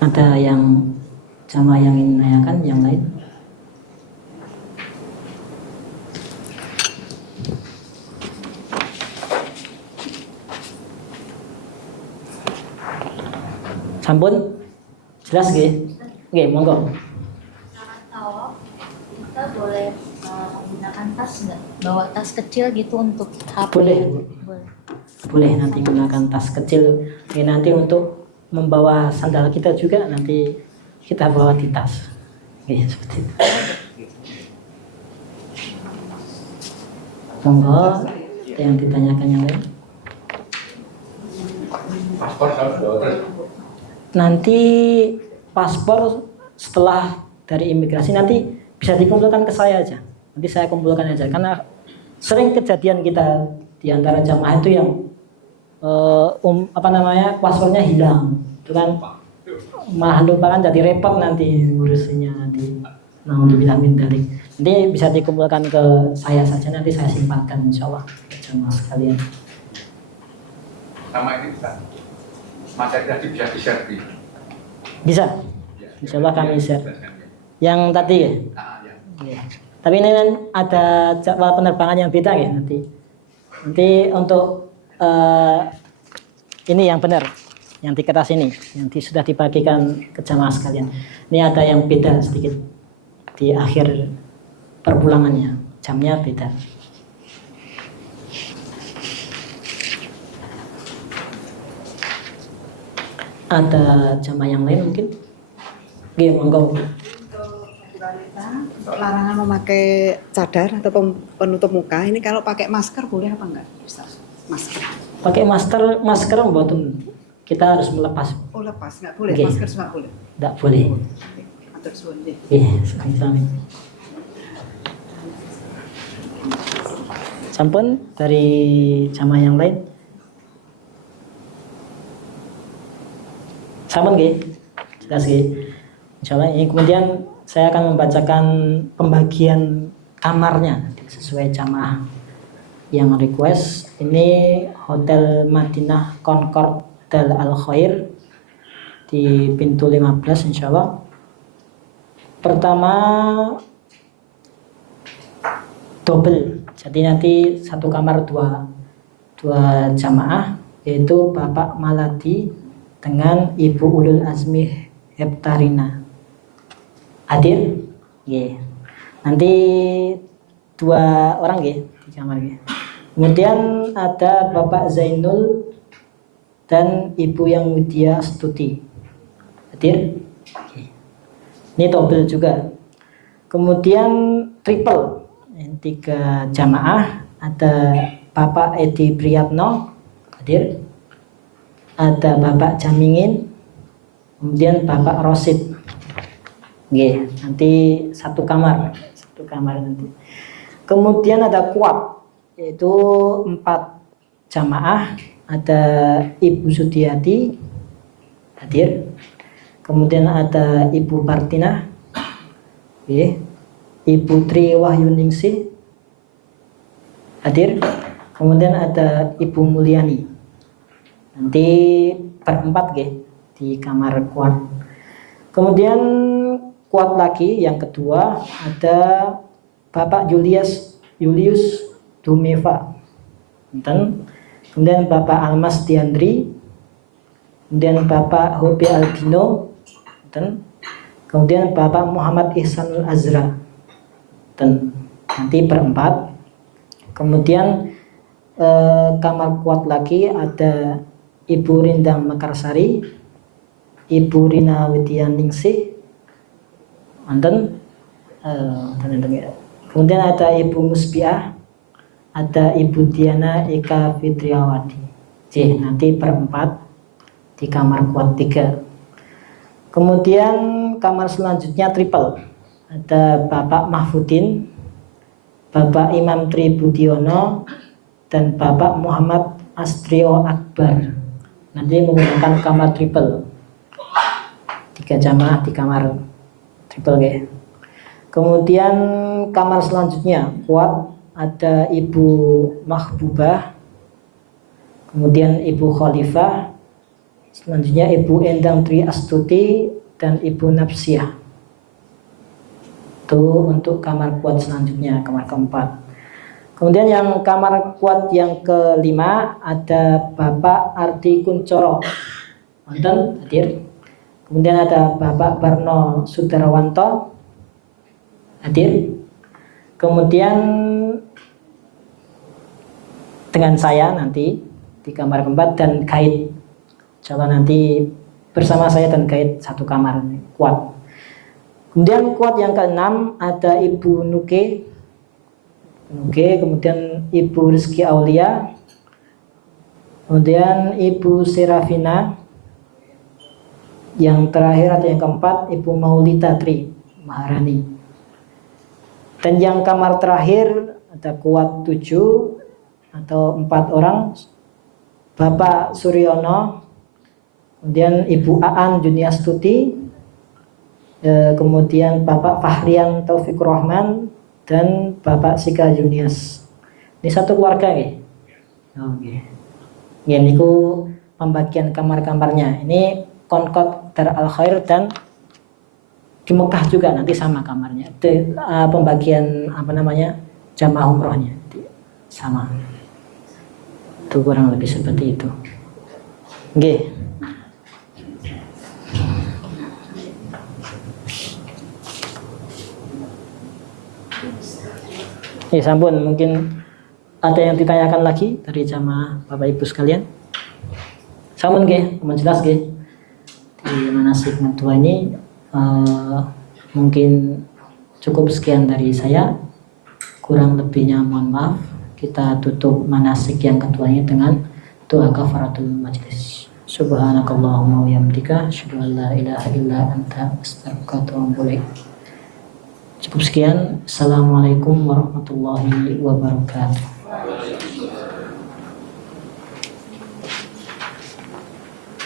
Ada yang jamaah yang ingin menanyakan yang lain? Sampun? Jelas nggih? Nggih, monggo. Kalau kita boleh menggunakan tas nggak? Bawa tas kecil gitu untuk HP? Boleh. Boleh. Boleh nanti gunakan tas kecil. Ini nanti untuk membawa sandal kita juga nanti kita bawa di tas. Oke, seperti itu. Monggo, ada yang ditanyakan yang lain? Paspor harus bawa. Nanti paspor setelah dari imigrasi nanti bisa dikumpulkan ke saya aja. Nanti saya kumpulkan aja karena sering kejadian kita di antara jamaah itu yang paspornya hilang. Itu kan malah lupa kan jadi repot nanti ngurusinnya nanti. Nah, dibilang dari nanti bisa dikumpulkan ke saya saja nanti saya simpankan insyaallah jamaah sekalian. Sama ini bisa. Materi tadi bisa di-share di. Bisa. Insyaallah kami share. Yang tadi ya. Ya. Iya. Tapi ini kan ada jadwal penerbangan yang beda ya nanti. Nanti untuk ini yang benar, yang di kertas ini, yang sudah dibagikan ke jamaah sekalian. Ini ada yang beda sedikit di akhir perpulangannya, jamnya beda. Ada jamaah yang lain mungkin? Oke, monggo. Untuk larangan memakai cadar atau penutup muka, ini kalau pakai masker boleh apa enggak? Masker. Pakai masker mboten. Kita harus melepas. Oh lepas, enggak boleh. Oke. Masker semua boleh. Enggak boleh. Matur suwun nggih. Iya, sami-sami. Sampun dari jamaah yang lain? Sampun nggih? Jelas nggih. Insyaallah ini kemudian saya akan membacakan pembagian kamarnya sesuai jamaah yang request. Ini Hotel Madinah Concord Del Al Khair di pintu 15 insyaallah. Pertama double, jadi nanti satu kamar dua jamaah, yaitu Bapak Maladi dengan Ibu Ulul Azmi Heptarina. Hadir? Nggih. Nanti 2 orang nggih di kamar nggih. Kemudian ada Bapak Zainul dan Ibu yang Widya Stuti. Hadir? Oke. Ini double juga. Kemudian triple. yang 3 jamaah, ada Bapak Edi Priyatno hadir, ada Bapak Jamingin, kemudian Bapak Rosid. Oke, nanti satu kamar nanti. Kemudian ada kuat, yaitu 4 jamaah, ada Ibu Sudiati hadir, kemudian ada Ibu Partina, Ibu Tri Wahyuningsih hadir, kemudian ada Ibu Mulyani. Nanti berempat di kamar kuat. Kemudian kuat lagi yang kedua ada Bapak Julius Dumeva, kemudian Bapak Almas Diandri, kemudian Bapak Hobi Aldino, kemudian Bapak Muhammad Ihsanul Azra, nanti berempat. Kemudian kamar kuat lagi ada Ibu Rindang Mekarsari, Ibu Rina Widyaningsih, kemudian ada Ibu Musbiah, ada Ibu Diana Eka Fitriawati. Nanti berempat di kamar kuat 3. Kemudian kamar selanjutnya triple, ada Bapak Mahfudin, Bapak Imam Tri Budiono, dan Bapak Muhammad Astrio Akbar. Nanti menggunakan kamar triple, 3 jamaah di kamar triple. Kemudian kamar selanjutnya kuat, ada Ibu Mahbubah, kemudian Ibu Khalifah, selanjutnya Ibu Endang Tri Astuti, dan Ibu Napsiah. Itu untuk kamar kuat selanjutnya, kamar keempat. Kemudian yang kamar kuat yang kelima ada Bapak Ardi Kuncoro, hadir. Kemudian ada Bapak Barno Sudarwanto hadir. Kemudian dengan saya nanti di kamar keempat, dan guide, coba nanti bersama saya dan guide satu kamar kuat. Kemudian kuat yang keenam ada Ibu Nuke, kemudian Ibu Rizki Aulia, kemudian Ibu Serafina, yang terakhir atau yang keempat Ibu Maulita Tri Maharani. Dan yang kamar terakhir ada kuat 7 atau 4 orang, Bapak Suryono, kemudian Ibu Aan Juniastuti, kemudian Bapak Fahrian Taufikur Rahman, dan Bapak Sika Junias. Ini satu keluarga Ini ku pembagian kamar-kamarnya. Ini Konkot Dar Al Khair, dan di Mekah juga nanti sama kamarnya. Itu, pembagian jamaah umrohnya sama. Itu kurang lebih seperti itu. Sampun, mungkin ada yang ditanyakan lagi dari jamaah Bapak Ibu sekalian. Sampun jelas di manasik tua ini. Mungkin cukup sekian dari saya, kurang lebihnya mohon maaf. Kita tutup manasik yang keduanya dengan doa kafaratul majlis. Subhanakallahumma wa bihamdika, asyhadu an la ilaha illa anta, astaghfiruka wa atubu ilaik. Cukup sekian. Assalamualaikum warahmatullahi wabarakatuh.